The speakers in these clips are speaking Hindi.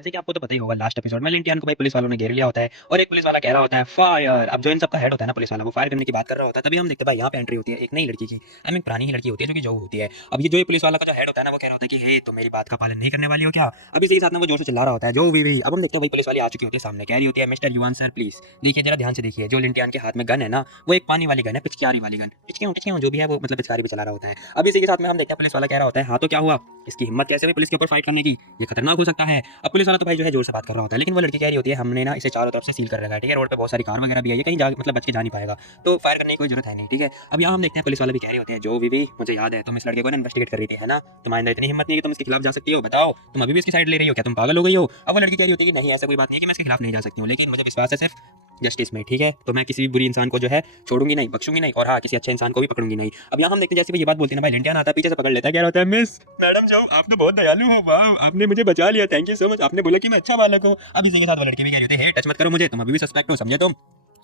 जैसे कि आपको तो पता ही होगा लास्ट एपिसोड में लिंटियन को भाई पुलिस वालों ने घेर लिया होता है और एक पुलिस वाला कह रहा होता है फायर। अब जो इन सबका हेड होता है ना पुलिस वाला, वो फायर करने की बात कर रहा होता है। तभी हम देखते हैं भाई यहाँ पे एंट्री होती है एक नई लड़की की। आई मीन पुरानी ही लड़की होती है जो कि जो होती है। अब ये जो ये पुलिस वाला का जो हेड होता है ना, वो कह रहा होता है कि हे तुम मेरी बात का पालन नहीं करने वाली हो क्या। अब इसी के साथ में वो जोर से चिल्ला रहा होता है जो भी। अब हम देखते हैं भाई पुलिस वाली आ चुकी होती है सामने, कह रही होती है मिस्टर युवान सर प्लीज देखिए जरा ध्यान से देखिए। जो लिंटियन के हाथ में गन है ना, वो एक पानी वाली गन है, पिचकारी वाली गन, पिचकियों जो भी है वो मतलब पिचकारी पे चला रहा होता है। अब इसी के साथ में हम देखते हैं पुलिस वाला कह रहा होता है हाँ तो क्या हुआ, इसकी हिम्मत कैसे हुई पुलिस के ऊपर फाइट करने की, ये खतरनाक हो सकता है। अब पुलिस वाला तो भाई जो है जोर से बात कर रहा होता है, लेकिन वो लड़की कह रही होती है हमने ना इसे चारों तरफ से सील कर रखा है, ठीक है, रोड पे बहुत सारी कार वगैरह भी है, ये कहीं जा मतलब बच के जा नहीं पाएगा, तो फायर करने की कोई जरूरत है नहीं, ठीक है। अब यहाँ हम देखते हैं पुलिस वाले भी कह रहे होते हैं जो भी मुझे याद है तुम इस लड़के को ना इन्वेस्टिगेट कर रही थी है ना, तुम्हारे अंदर इतनी हिम्मत नहीं है कि तुम इसके खिलाफ जा सकती हो, बताओ तुम अभी भी इसकी साइड ले रही हो क्या, तुम पागल हो गई हो। अब वो लड़की कह रही होती है कि नहीं ऐसा कोई बात नहीं है कि मैं इसके खिलाफ नहीं जा सकती हूँ, लेकिन मुझे विश्वास है सिर्फ जस्टिस में, ठीक है, तो मैं किसी भी बुरी इंसान को जो है छोड़ूंगी नहीं, बख्शूंगी नहीं, और हाँ किसी अच्छे इंसान को भी पकड़ूंगी नहीं। अब यहाँ हम देखते हैं जैसे ये बात बोलते हैं ना भाई, लिंटियन आता है पीछे से पकड़ लेता है, क्या होता है मिस मैडम जो आप तो बहुत दयालु हो, वाह आपने मुझे बचा लिया, थैंक यू सो मच, आपने बोला कि मैं अच्छा बालक हूँ। अब इसी के साथ वो लड़की भी कह रही है टच मत करो मुझे, तुम अभी भी सस्पेक्ट हो समझे तुम,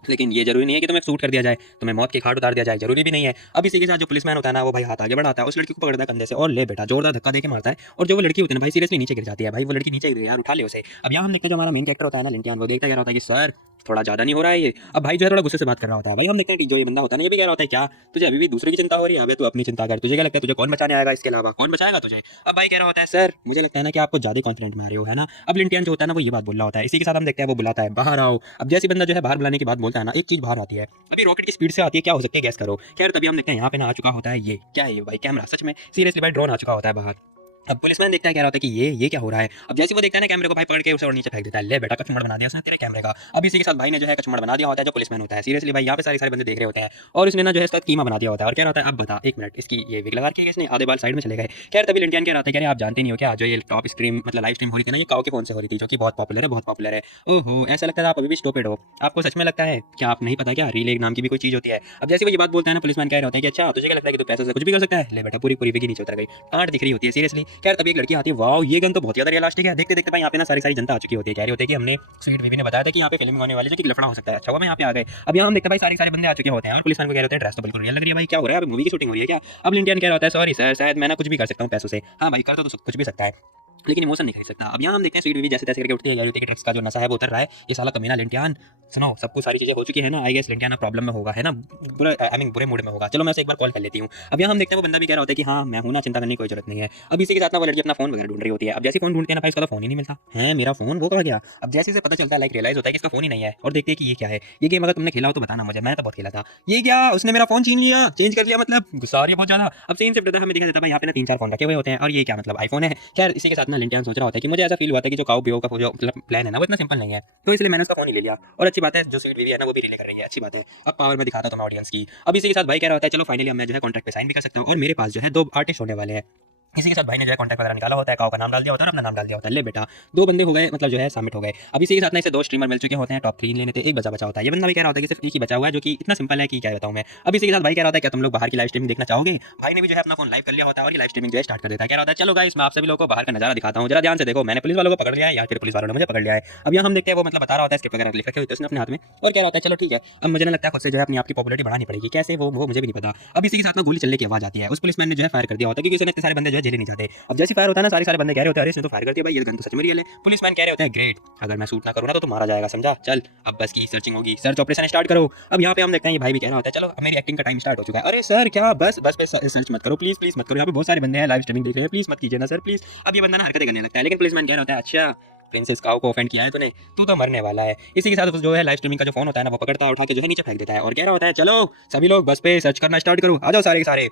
लेकिन ये जरूरी नहीं है कि तुम्हें शूट कर दिया जाए, तुम्हें मौत की खाट उतार दिया जाए, जरूरी भी नहीं है। अब इसी के साथ जो पुलिसमैन होता है ना, वो भाई हाथ आगे बढ़ाता है, उस लड़की को पकड़ता है कंधे से और ले बेटा जोरदार धक्का देके मारता है, और जो वो लड़की होती है ना भाई सीरियसली नीचे गिर जाती है। भाई वो लड़की नीचे गिर गई यार, उठा ले उसे। अब यहाँ हम देखते हैं जो हमारा मेन कैरेक्टर होता है ना लिंटियन, वो देखता क्या होता है कि सर थोड़ा ज्यादा नहीं हो रहा है ये। अब भाई जो है थोड़ा गुस्से से बात कर रहा होता है। भाई हम देखते हैं कि जो ये बंदा होता है ना, ये भी कह रहा होता है क्या तुझे अभी भी दूसरे की चिंता हो रही है, अबे तू अपनी चिंता कर, तुझे क्या लगता है तुझे कौन बचाने आएगा, इसके अलावा कौन बचाएगा तुझे। अब भाई कह रहा होता है सर मुझे लगता है ना कि आपको ज्यादा कॉन्फिडेंट में आ रहे हो है ना। अब लिंटियन जो होता है ना वो ये बात बोल रहा होता है। इसी के साथ हम देखते हैं वो बुलाता है बाहर आओ। अब जैसे बंदा जो है बाहर बुलाने की बात बोलता है ना, एक चीज बाहर आती है, अभी रॉकेट की स्पीड से आती है, क्या हो सकती है गैस करो। खैर तभी हम देखते हैं यहाँ पे ना आ चुका होता है ये क्या है ये भाई कैमरा, सच में सीरियसली भाई ड्रोन आ चुका होता है बाहर। अब पुलिसमैन देखता है क्या होता है कि ये क्या हो रहा है। अब जैसे वो देखता है ना कैमरे को, भाई पकड़ के उसे और नीचे फेंक देता है, ले बेटा कचमड़ बना दिया उसने तेरे कैमरे का। अब इसी के साथ भाई ने जो है कचमड़ बना दिया होता है जो पुलिसमैन होता है। सीरियसली भाई यहाँ पे सारे सारे बंदे देख रहे होते हैं, और इसने ना जो है इसका कीमा बना दिया होता है, और क्या होता है अब बता एक मिनट इसकी ये विग लगा के इसने आधे बाल साइड में चले गए। खैर तभी लिंटियन क्या होता है, आप जानते नहीं हो क्या जो ये टॉप स्ट्रीम मतलब लाइव स्ट्रीम हो रही थी ना, ये काओ के फोन से हो रही थी, जो कि बहुत पॉपुलर है बहुत पॉपुलर है। ओहो ऐसा लगता है आप अभी भी स्टूपिड हो, आपको सच में लगता है क्या, आप नहीं पता क्या रील एक नाम की भी कोई चीज होती है। अब जैसे वो ये बात बोलता है ना, पुलिसमैन कह रहे होते हैं कि अच्छा तुझे क्या लगता है कि तू पैसों से कुछ भी कर सकता है, ले बेटा पूरी पूरी विग नीचे उतर गई, कांट दिख रही होती है सीरियसली। खैर तभी एक लड़की आती है, वाओ ये गन तो बहुत ज्यादा रियलिस्टिक है। देखते देखते भाई यहाँ पे ना सारी सारी जनता आ चुकी होती है, कह रही होती है कि हमने स्वीट बीवी ने बताया था कि यहाँ पे फिल्म होने वाली है जो कि लफड़ा हो सकता है, अच्छा हुआ मैं यहाँ पे आ गए। अब यहाँ हम देखते हैं भाई सारे सारे बंदे आ चुके होते हैं, और पुलिसमैन को कह रहे होते हैं ड्रेस तो बिल्कुल रियल लग रही है भाई, क्या हो रहा है अभी मूवी की शूटिंग हो रही है क्या। अब लिंटियन कह रहा होता है सॉरी सर शायद मैं ना कुछ भी कर सकता हूँ पैसों से, हाँ भाई कर तो कुछ भी सकता है लेकिन इमोशन नहीं खरीद सकता। अब यहाँ हम देखते हैं स्वीट बीवी जैसे तैसे करके उठती है, कह रही होती है कि ड्रग्स का जो नशा है वो उतर रहा है, ये साला कमीना लिंटियन सुनो सब कुछ सारी चीजें हो चुकी है ना, आई गेस लिंटियन प्रॉब्लम में होगा है ना, बुरा आई मीन बुरे मूड में होगा, चलो मैं उसे एक बार कॉल कर लेती हूँ। अब यहाँ हम देखते हैं वो बंदा भी कह रहा होता है कि हाँ मैं हूँ ना, चिंता करने की कोई जरूरत नहीं है। अब इसी के साथ ना वो लड़की अपना फोन वगैरह ढूंढ रही होती है। अब जैसे फोन ढूंढते हैं ना भाई उसका तो फोन ही नहीं मिलता है, मेरा फोन वो कहाँ गया। अब जैसे से पता चलता है लाइक रियलाइज होता है कि इसका फोन ही नहीं है, और देखते हैं कि ये क्या है, ये गेम अगर तुमने खेला हो तो बताना मुझे, मैंने तो बहुत खेला था। ये क्या उसने मेरा फोन छीन लिया, चेंज कर लिया, मतलब गुस्सा आ रही है बहुत ज्यादा। अब सेम से ब्रदर हमें दिखा देता है यहाँ पे ना 3-4 फोन रखे हुए होते हैं, और ये क्या मतलब आईफोन है। खैर इसी के साथ ना लिंटियन सोच रहा होता है कि मुझे ऐसा फील हुआ था कि जो काऊ बियो का जो मतलब प्लान है ना वो इतना सिंपल नहीं है, तो इसलिए मैंने उसका फोन ही ले लिया, और अच्छी बात है जो स्वीट बीवी है ना वो भी रिले कर रही है, अच्छी बात है। अब पावर में दिखाता तो मैं ऑडियंस की। अब इसी के साथ भाई कह रहा होता है चलो फाइनली मैं जो है कॉन्ट्रैक्ट पे साइन भी कर सकता हूँ, और मेरे पास जो है 2 आर्टिस्ट होने वाले हैं। इसी के साथ भाई ने जो है कॉन्टैक्ट वगैरह निकाला होता है, काओ का नाम डाल दिया होता है और अपना नाम डाल दिया होता है, ले बेटा 2 बंदे हो गए मतलब जो है सबमिट हो गए। अब इसी के साथ ना इसे 2 स्ट्रीमर मिल चुके होते हैं, टॉप 3 लेने थे, एक बचा होता है। ये बंदा भी कह रहा होता है कि सिर्फ एक ही बचा हुआ है जो कि इतना सिंपल है कि क्या बताऊं मैं। अब इसी के साथ भाई कह रहा होता है क्या तुम लोग बाहर की लाइव स्ट्रीमिंग देखना चाहोगे। भाई ने भी जो है अपना फोन लाइव कर लिया होता है और ये लाइव स्ट्रीमिंग जो है स्टार्ट कर देता है, कह रहा होता है चलो गाइस मैं आप सभी लोगों को बाहर का नजारा दिखाता हूं, जरा ध्यान से देखो, मैंने पुलिस वालों को पकड़ लिया है या फिर पुलिस वालों ने मुझे पकड़ लिया है। अब यहाँ हम देखते हैं वो मतलब बता रहा होता है स्क्रिप्ट वगैरह लिख रखे होते हैं उसने अपने हाथ में, और कह रहा होता है चलो ठीक है अब मुझे ना लगता है खुद से जो है अपनी आपकी पॉपुलरिटी बढ़ानी पड़ेगी, कैसे वो मुझे भी नहीं पता। अब इसी के साथ में गोली चलने की आवाज आती है, उस पुलिसमैन ने जो है फायर कर दिया होता है क्योंकि उसने इतने सारे बंदे जो है जेल नहीं जाते। अब जैसे फायर होता है ना सारे बंदे कह रहे होते हैं अरे इसने तो फायर कर दिया भाई, ये गन तो सच में रियल है। पुलिसमैन कह रहे होते हैं ग्रेट, अगर मैं शूट ना करूँ ना तो मारा जाएगा समझा, चल अब बस की सर्चिंग होगी, सर्च ऑपरेशन स्टार्ट करो। अब यहाँ पे हम देखते हैं ये भाई भी कह रहा होता है चलो अब मेरी एक्टिंग का टाइम स्टार्ट हो चुका है। अरे सर क्या बस बस पे सर्च मत करो प्लीज मत करो, यहाँ पे बहुत सारे बंदे हैं लाइव स्ट्रीमिंग देख रहे हैं, प्लीज मत कीजिए ना सर प्लीज। अब ये बंदा ना हरकतें करने लगता है, लेकिन पुलिसमैन कह रहा होता है अच्छा प्रिंसेस काओ को ऑफेंड किया है तूने, तू तो मरने वाला है। इसी के साथ जो है लाइव स्ट्रीमिंग का जो फोन होता है ना वो पकड़ता है, उठा के जो है नीचे फेंक देता है, और कह रहा होता है चलो सभी लोग बस पे सर्च करना स्टार्ट करो, आ जाओ सारे के सारे।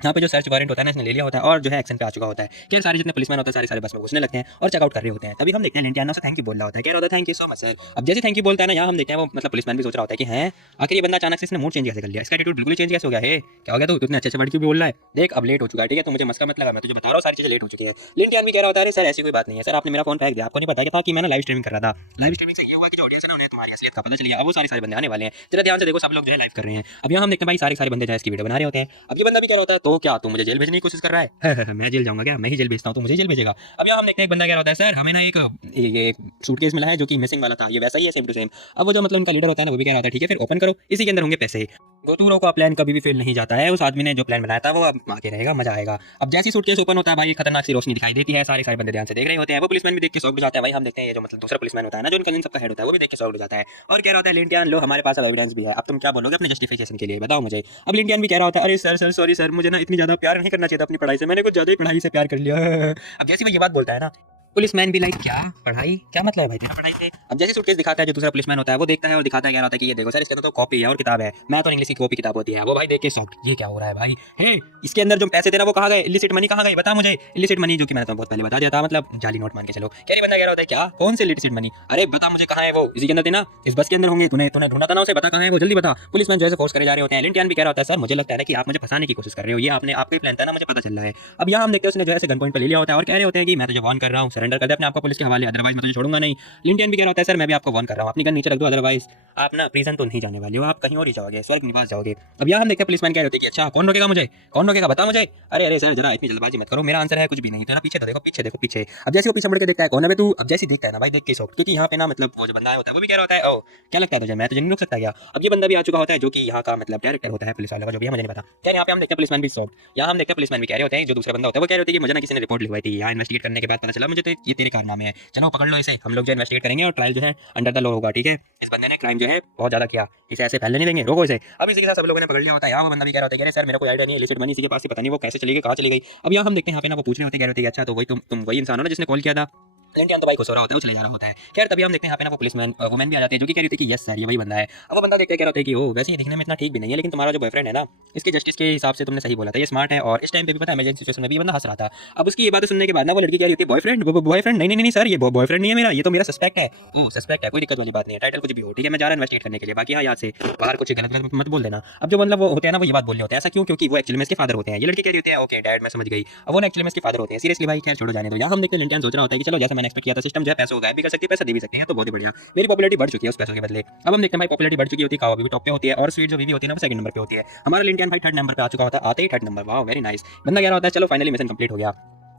यहाँ पे जो सर्च वारंट होता है ना इसने ले लिया होता है और जो है एक्शन पे आ चुका होता है। फिर सारे जितने पुलिसमैन होते हैं सारे बस में घुसने लगते हैं और चेकआउट कर रहे होते हैं। तभी हम देखते हैं लिंटियानो से थैंक यू बोल रहा होता है, कह रहा होता है thank you so much sir. अब जैसे थैंक यू बोलता है ना यहाँ हम देखते हैं वो मतलब पुलिसमैन भी सोच रहा होता है कि हैं आखिर ये बंदा अचानक से इसने मूड चेंज कैसे कर लिया, इसका एटीट्यूड बिल्कुल चेंज कैसे हो गया है, क्या हो गया तू इतने अच्छे वर्ड क्यों बोल रहा है, देख अब लेट हो चुका है ठीक है, तो मुझे मस्का मत लगा, मैं तुझे बता रहा हूँ सारी चीजें लेट हो चुकी है। लिंटियान भी कह रहा होता है अरे सर ऐसी कोई बात नहीं है सर, आपने मेरा फोन फेंक दिया, आपको नहीं पता था कि मैं लाइव स्ट्रीमिंग कर रहा था, लाइव स्ट्रीमिंग से ये हुआ कि जो ऑडियंस है ना उन्हें तुम्हारी असलियत का पता चल गया, अब वो सारे बंदे आने वाले हैं, जरा ध्यान से देखो सब लोग जो है लाइव कर रहे हैं। अब यहाँ हम देखते हैं भाई सारे बंदे जो है इसकी वीडियो बना रहे होते हैं। अब ये बंदा भी कह रहा होता है तो क्या तू मुझे जेल भेजने की कोशिश कर रहा है मैं जेल जाऊंगा क्या, मैं ही जेल भेजता हूँ तो मुझे जेल भेजेगा। अब यहाँ हम देखते हैं एक बंदा कह रहा होता है सर हमें ना ये सूटकेस मिला है जो कि मिसिंग वाला था, ये वैसा ही है सेम टू सेम। अब वो जो मतलब उनका लीडर होता है ना वो भी कह रहा होता है ठीक है फिर ओपन करो, इसी के अंदर होंगे पैसे। गोतूरों का प्लान कभी भी फेल नहीं जाता है। उस आदमी ने जो प्लान बनाया था वो अब आगे रहेगा, मजा आएगा। अब जैसी सूटकेस ओपन होता है भाई, खतरनाक सी रोशनी दिखाई देती है, सारे सारे बंदे ध्यान से देख रहे होते हैं। वो पुलिसमैन भी देख के शॉक हो जाता है भाई। हम देखते हैं ये जो मतलब दूसरा पुलिसमैन होता है ना, जो इनका इन सबका हेड होता है, वो भी देख के शॉक हो जाता है और कह रहा होता है लिंटियान लो, हमारे पास एविडेंस भी है, अब तुम क्या बोलोगे अपने जस्टिफिकेशन के लिए, बताओ मुझे। अब लिंटियान भी कह रहा होता है अरे सर सर सॉरी सर, मुझे ना इतनी ज्यादा प्यार नहीं करना चाहिए था अपनी पढ़ाई से, मैंने कुछ ज्यादा ही पढ़ाई से प्यार कर लिया। अब जैसे वो ये बात बोलता है ना, पुलिसमैन भी लाइक क्या पढ़ाई, क्या मतलब है भाई तेरा पढ़ाई से। अब जैसे सूटकेस दिखाता है जो दूसरा पुलिसमैन होता है, वो देखता है और दिखाता है, क्या होता है कि ये देखो सर, इसके अंदर तो कॉपी है और किताब है, मैं तो इंग्लिश की कॉपी किताब होती है। वो भाई देख के शॉक, ये क्या हो रहा है भाई, हे इसके अंदर जो पैसे थे ना वो कहाँ गए, इलिसिट मनी कहाँ गई, बता मुझे। इलिसिट मनी जो कि मैंने तो बहुत पहले बता दिया था, मतलब जाली नोट मान के चलो। क्या बंदा कह रहा होता है क्या, कौन से इलिसिट मनी, अरे बता मुझे कहाँ है वो, इसी के अंदर थे ना, इस बस के अंदर होंगे, तूने तूने ढूंढा था ना उसे, बता कहाँ है वो, जल्दी बता। पुलिसमैन जो है फोर्स करे जा रहे होते हैं। लिंटियान भी कह रहा होता है सर मुझे लगता है कि आप मुझे फंसाने की कोशिश कर रहे हो, ये आपने आपका ही प्लान था ना, मुझे पता चल रहा है। अब यहाँ हम देखते हैं उसने जो है गन पॉइंट पर ले लिया होता है और कह रहे होते हैं कि मैं तुझे वार्न कर रहा हूँ, सरेंडर कर दे अपने आपको पुलिस के हवाले, अदरवाइज मैं तुझे छोड़ूंगा नहीं। लिंटियन भी कह रहा होता है सर मैं भी आपको वार्न कर रहा हूँ, अपनी गन नीचे रख दो, अदरवाइज आप ना प्रिजन तो नहीं जाने वाले हो, आप कहीं और ही जाओगे, स्वर्ग निवास जाओगे। अब यहाँ हम देखते हैं पुलिसमैन कह रहे होते हैं कि अच्छा कौन रोकेगा मुझे, कौन रोकेगा बता मुझे। अरे अरे सर जरा इतनी जल्दबाजी मत करो, मेरा आंसर है कुछ भी नहीं, तेरा पीछे तो देखो, पीछे देखो पीछे। अब जैसे वो पीछे मुड़ के देखता है कौन है तू, अब जैसे देखता है ना भाई देख के शौक, क्योंकि यहाँ पे ना मतलब वो जो बंदा होता है वो भी कह रहा होता है ओ क्या लगता है तुझे, मैं तुझे नहीं रोक सकता क्या। अब ये बंदा भी आ चुका होता है जो कि यहाँ का मतलब डायरेक्टर होता है पुलिस वाले का, जो भी है मुझे नहीं पता। क्या यहाँ पे हम देखते हैं पुलिसमैन भी शौक, यहाँ हम देखते हैं पुलिसमैन भी कह रहे होते हैं, जो दूसरा बंदा होता है वो कह रहे होते हैं कि मुझे ना किसी ने रिपोर्ट लिखवाई थी, यहाँ इन्वेस्टिगेट करने के बाद पता चला मुझे तो ये तेरे कारनामे हैं, चलो पकड़ लो इसे, हम लोग जो इन्वेस्टिगेट करेंगे और ट्रायल जो है अंडर द लॉ होगा, ठीक है। इस बंदे ने क्राइम जो है बहुत ज्यादा किया, इसे ऐसे फैलने नहीं देंगे, रोको इसे। अब इसी के साथ सब लोगों ने पकड़ लिया होता है। यहाँ वो बंदा भी कह रहा होता है कि सर मेरे को आइडिया नहीं है, इलिसिट मनी इसी के पास से, पता नहीं वो कैसे चली गई, कहाँ चली गई। अब यहाँ हम देखते हैं यहाँ पे ना वो पूछ रहे होते हैं, कह रहे होते हैं अच्छा तो वही तुम वही इंसान हो ना जिसने कॉल किया था। लिंटियन तो भाई खुश हो रहा होता है, वो चले जा रहा होता है। खैर तभी हम देखते हैं यहाँ पे ना वो पुलिसमैन वुमेन भी आ जाती है जो कि कह रही थी कि यस सर ये वही बंदा है। अब वो बंदा देखते कह रहा होता है कि ओ वैसे ये दिखने में इतना ठीक भी नहीं है, लेकिन तुम्हारा जो बॉयफ्रेंड है ना इसके जस्टिस के हिसाब से तुमने सही बोला था, ये स्मार्ट है और इस टाइम पे भी पता है इमरजेंसी सिचुएशन में भी बंदा हंस रहा था। अब उसकी ये बात सुनने के बाद ना वो लड़की कह रही थी बॉयफ्रेंड, बॉयफ्रेंड नहीं नहीं नहीं सर ये बॉयफ्रेंड नहीं है मेरा, ये तो मेरा सस्पेक्ट है। ओ सस्पेक्ट है, कोई दिक्कत वाली बात नहीं है, टाइटल कुछ भी हो, ठीक है मैं जा रहा इन्वेस्टिगेट करने के लिए, बाकी हाँ याद से बाहर कुछ गलत गलत मत बोल देना। अब जो मतलब वो होते हैं ना वो ये बात बोल रहे होते हैं, ऐसा क्यों, क्योंकि वो एक्चुअली में इसके फादर होते हैं। ये लड़की कह रही होती है ओके डैड मैं समझ गई, अब वो एक्चुअली में इसके फादर होते हैं। सीरियसली भाई खैर छोड़ो जाने दो। यहाँ हम देखते हैं लिंटियन सोच रहा होता है कि चलो जैसे मैंने एक्सपेक्ट किया था, सिस्टम जो है पैसों गायब भी कर सकती है, पैसा दे भी सकते हैं, तो बहुत ही बढ़िया, मेरी पॉपुलैरिटी बढ़ चुकी है उस पैसों के बदले। अब हम देखते हैं भाई पॉपुलैरिटी बढ़ चुकी होती है, कावा भी टॉप पे होती है और स्वीट जो भी होती है ना वो सेकंड नंबर पे होती है। हमारा लिंटियन भाई थर्ड नंबर पे आ चुका होता है, आते ही थर्ड नंबर, वाह वेरी नाइस। बंदा कह रहा होता है चलो फाइनली मिशन कंप्लीट हो गया,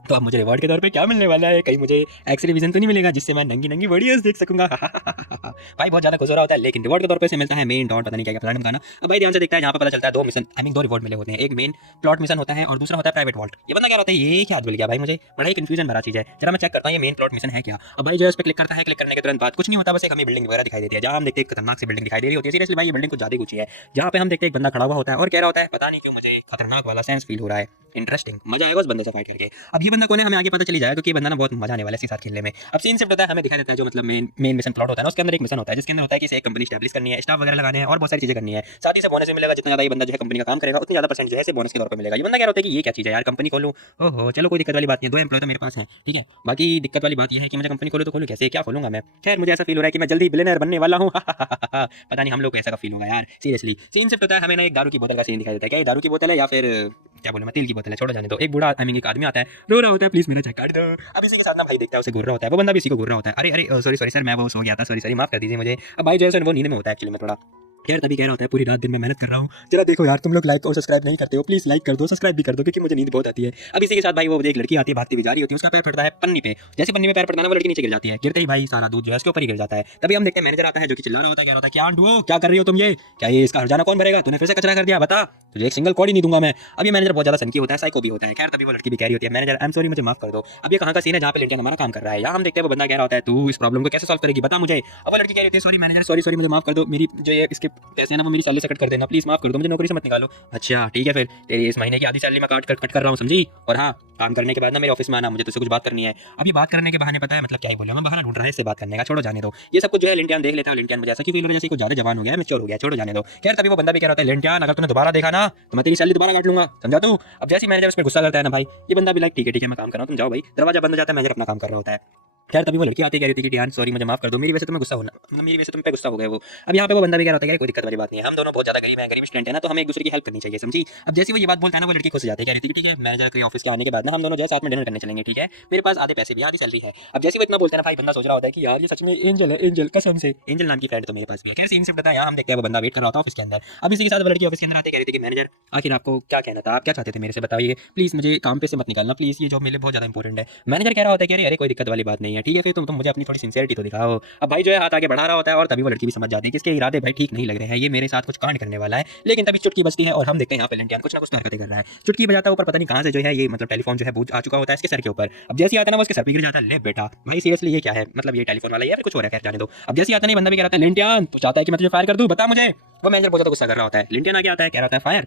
तो अब मुझे रिवॉर्ड के तौर पे क्या मिलने वाला है, कहीं मुझे एक्स-रे विजन तो नहीं मिलेगा जिससे मैं नंगी नंगी वीडियोस देख सकूंगा। भाई बहुत ज्यादा खुश हो रहा होता है, लेकिन रिवॉर्ड के तौर पे से मिलता है मेन डॉट, पता नहीं क्या क्या प्लान बताना। अब भाई ध्यान से देखता है, यहाँ पे पता चलता है दो मिशन आई मीन दो रिवॉर्ड मिले होते हैं, एक मेन प्लॉट मिशन होता है और दूसरा होता है प्राइवेट वॉल्ट। ये बंदा क्या होता है, ये क्या मिल गया भाई मुझे, बड़ा ही कंफ्यूजन भरा चीज है, जरा मैं चेक करता हूँ ये मेन प्लॉट मिशन है क्या। अब भाई जो है उस पर क्लिक करता है, क्लिक करने के तुरंत बाद कुछ नहीं होता, बस एक हमें बिल्डिंग वगैरह दिखाई देती है, जहाँ हम देखते हैं खतरनाक सी बिल्डिंग दिखाई दे रही होती है। सीरियसली भाई ये बिल्डिंग कुछ ज्यादा ऊंची है, जहाँ पे हम देखते हैं एक बंदा खड़ा हुआ होता है और कह रहा होता है पता नहीं क्यों मुझे खतरनाक वाला सेंस फील हो रहा है, इंटरेस्टिंग, मजा आएगा उस बंदे से फाइट करके। अब ये बंदा कौन है हमें आगे पता चली जाएगा, क्योंकि ये बंदा ना बहुत मजा आने वाला है इसके साथ खेलने में। अब सीन सिर्फ होता है हमें दिखाई देता है जो मतलब मेन मिशन प्लॉट होता है ना, उसके अंदर एक मिशन होता है जिसके अंदर होता है कि एक कंपनी स्टैब्लिश करनी है, स्टाफ वगैरह लगाने हैं और बहुत सारी चीजें करनी है, साथ ही से बोनस भी मिलेगा, जितना ज्यादा ये बंदा जो है कंपनी का काम करेगा उतनी ज्यादा परसेंट जो है बोनस के तौर पर मिलेगा। ये बंदा कह रहा होता है कि ये क्या चीज है यार, कंपनी खोलूं, ओहो चलो कोई दिक्कत वाली बात नहीं, दो एम्प्लॉय तो मेरे पास है, ठीक है, बाकी दिक्कत वाली बात ये है कि मुझे कंपनी खोलूं तो खोलूं कैसे, क्या खोलूंगा मैं। खैर मुझे ऐसा फील हो रहा है कि मैं जल्दी बिलियनर बनने वाला हूँ। पता नहीं हम लोग को ऐसा का फील होगा यार, सीरियसली। सीन सिर्फ होता है हमें ना एक दारू की बोतल का सीन दिखाई देता है, क्या ये दारू की बोतल है या फिर क्या बोलूं मैं, तेल की बोतल है, छोड़ो जाने दो। एक बूढ़ा आई मीन एक आदमी आता है, रो रहा होता है प्लीज मेरा चेक काट दो। अब इसी के साथ ना भाई देखता है उसे घूर रहा होता है, वो बंदा भी इसी को घूर रहा होता है, अरे अरे सॉरी सॉरी सर मैं वो सो गया था, सॉरी सॉरी माफ कर दीजिए मुझे। अब भाई जो है वो नींद में होता है एक्चुअली में थोड़ा। खैर तभी कह रहा होता है पूरी रात दिन में मेहनत कर रहा हूँ, जरा देखो यार तुम लोग लाइक और सब्सक्राइब नहीं करते हो, प्लीज लाइक कर दो सब्सक्राइब भी कर दो क्योंकि मुझे नींद बहुत आती है। अब इसी के साथ भाई वो एक लड़की आती है भागती हुई जा रही होती है, उसका पैर फटता है पन्नी पे, जैसे पन्नी में पैर फटता है वो लड़की नीचे गिर जाती है, गिरते ही भाई सारा दूध जो है उसके ऊपर ही गिर जाता है। तभी हम देखते हैं मैनेजर आता है जो कि चिल्ला रहा होता है, कह रहा होता है क्या आंटू क्या कर रही हो तुम, ये क्या ये इसका हर्जाना कौन भरेगा, तूने फिर से कचरा कर दिया, बता तुझे एक सिंगल कॉर्ड ही नहीं दूंगा मैं। अब ये मैनेजर बहुत ज्यादा सनकी होता है, साइको भी होता है। खैर तभी वो लड़की भी कह रही होती है मैनेजर आई एम सॉरी मुझे माफ कर दो। अब ये कहाँ का सीन है जहाँ पे लिंटियन हमारा काम कर रहा है, यहाँ हम देखते हैं वो बंदा कह रहा होता है तू इस प्रॉब्लम को कैसे सॉल्व करेगी बता मुझे। अब वो लड़की कह रही होती है सॉरी मैनेजर सॉरी सॉरी मुझे माफ कर दो, मेरी जो ये इसके पैसे है ना वो मेरी सैलरी से कट कर देना प्लीज, माफ कर दो मुझे, नौकरी से मत निकालो। अच्छा ठीक है फिर तेरी इस महीने की आधी सैलरी मैं कट कर रहा हूँ समझी, और हाँ काम करने के बाद ना मेरे ऑफिस में आना, मुझे तुझसे कुछ बात करनी है। अब ये बात करने के बहाने पता है मतलब क्या ही बोला, मैं बहाना ढूंढ रहा है इससे बात करने का, छोड़ो जाने दो। ये सब कुछ जो है लिंटियन देख लेता है, लिंटियन मुझे ऐसा क्यों फील हो रहा है जैसे कुछ ज्यादा जवान हो गया है, मैच्योर हो गया, छोड़ो जाने दो। खैर तभी वो बंदा भी कह रहा था लिंटियन अगर तूने दोबारा देखा ना तो मैं तेरी सैलरी दोबारा काट लूंगा, समझा तू। अब जैसे मैनेजर उस पर गुस्सा करता है ना भाई, ये बंदा भी लाइक ठीक है मैं काम कर रहा हूँ तुम जाओ भाई, दरवाजा बंद हो जाता है, मैनेजर अपना काम कर रहा होता है। खैर तभी वो लड़की आती कह रही थी कि यार सॉरी मुझे माफ कर दो, मेरी वजह से तुम्हें गुस्सा होना, मेरी वजह से तुम पे गुस्सा हो गए वो। अब यहाँ पे वो बंदा भी कह रहा होता है कोई दिक्कत वाली बात नहीं है, हम दोनों बहुत ज्यादा गरीब हैं, गरीब स्टूडेंट है ना, तो हमें एक दूसरे की हेल्प करनी चाहिए समझी। अब जैसे वो ये बात बोलता है ना वो लड़की खुश हो जाती है, कह रही थी ठीक है मैनेजर के ऑफिस के आने के बाद ना हम दोनों जो है साथ में डिनर करने चलेंगे, ठीक है मेरे पास आधे पैसे भी आधी सैलरी है। अब जैसे वो इतना बोलता है ना भाई बंदा सोच रहा होता है कि यार ये सच में एंजल है, एंजल कसम से, एंजल नाम की फ्रेंड तो मेरे पास भी है। खैर सीन से पता है यहाँ हम देखते हैं वो बंदा वेट कर रहा था ऑफिस के अंदर। अब इसी के साथ वो लड़की ऑफिस के अंदर आते कह रही थी कि मैनेजर आखिर आपको क्या कहना था, आप क्या चाहते थे मेरे से बताइए, प्लीज मुझे काम पे से मत निकालना, प्लीज ये जॉब मेरे लिए बहुत ज्यादा इंपॉर्टेंट है। मैनेजर कह रहा होता है कि अरे कोई दिक्कत वाली बात नहीं है, ठीक है, फिर तुम मुझे अपनी थोड़ी सिंसियरिटी तो दिखाओ। अब भाई जो है हाथ आगे बढ़ा रहा होता है और तभी वो लड़की भी समझ जाती है कि इसके इरादे भाई ठीक नहीं लग रहे हैं, ये मेरे साथ कुछ कांड करने वाला है। लेकिन तभी चुटकी बजती है और हम देखते हैं यहाँ पे लिंटियान कुछ ना कुछ हरकतें कर रहा है। चुटकी बजाता ऊपर पता नहीं कहाँ से जो है ये मतलब टेलीफोन जो है बूझ आ चुका होता है इसके सर के ऊपर। अब जैसे आता है ना वो उसके सर पे गिर जाता है। ले बेटा भाई सीरियसली ये क्या है, मतलब ये टेलीफोन वाला है या फिर कुछ हो रहा है, खैर जाने दो। अब जैसे आता नहीं बंदा भी कह रहा है लिंटियान तो चाहता है कि मैं तुझे फायर कर दूं, बता मुझे। वो मैनेजर बहुत ज्यादा गुस्सा कर रहा होता है। लिंटियान आगे आता है, कह रहा होता है फायर,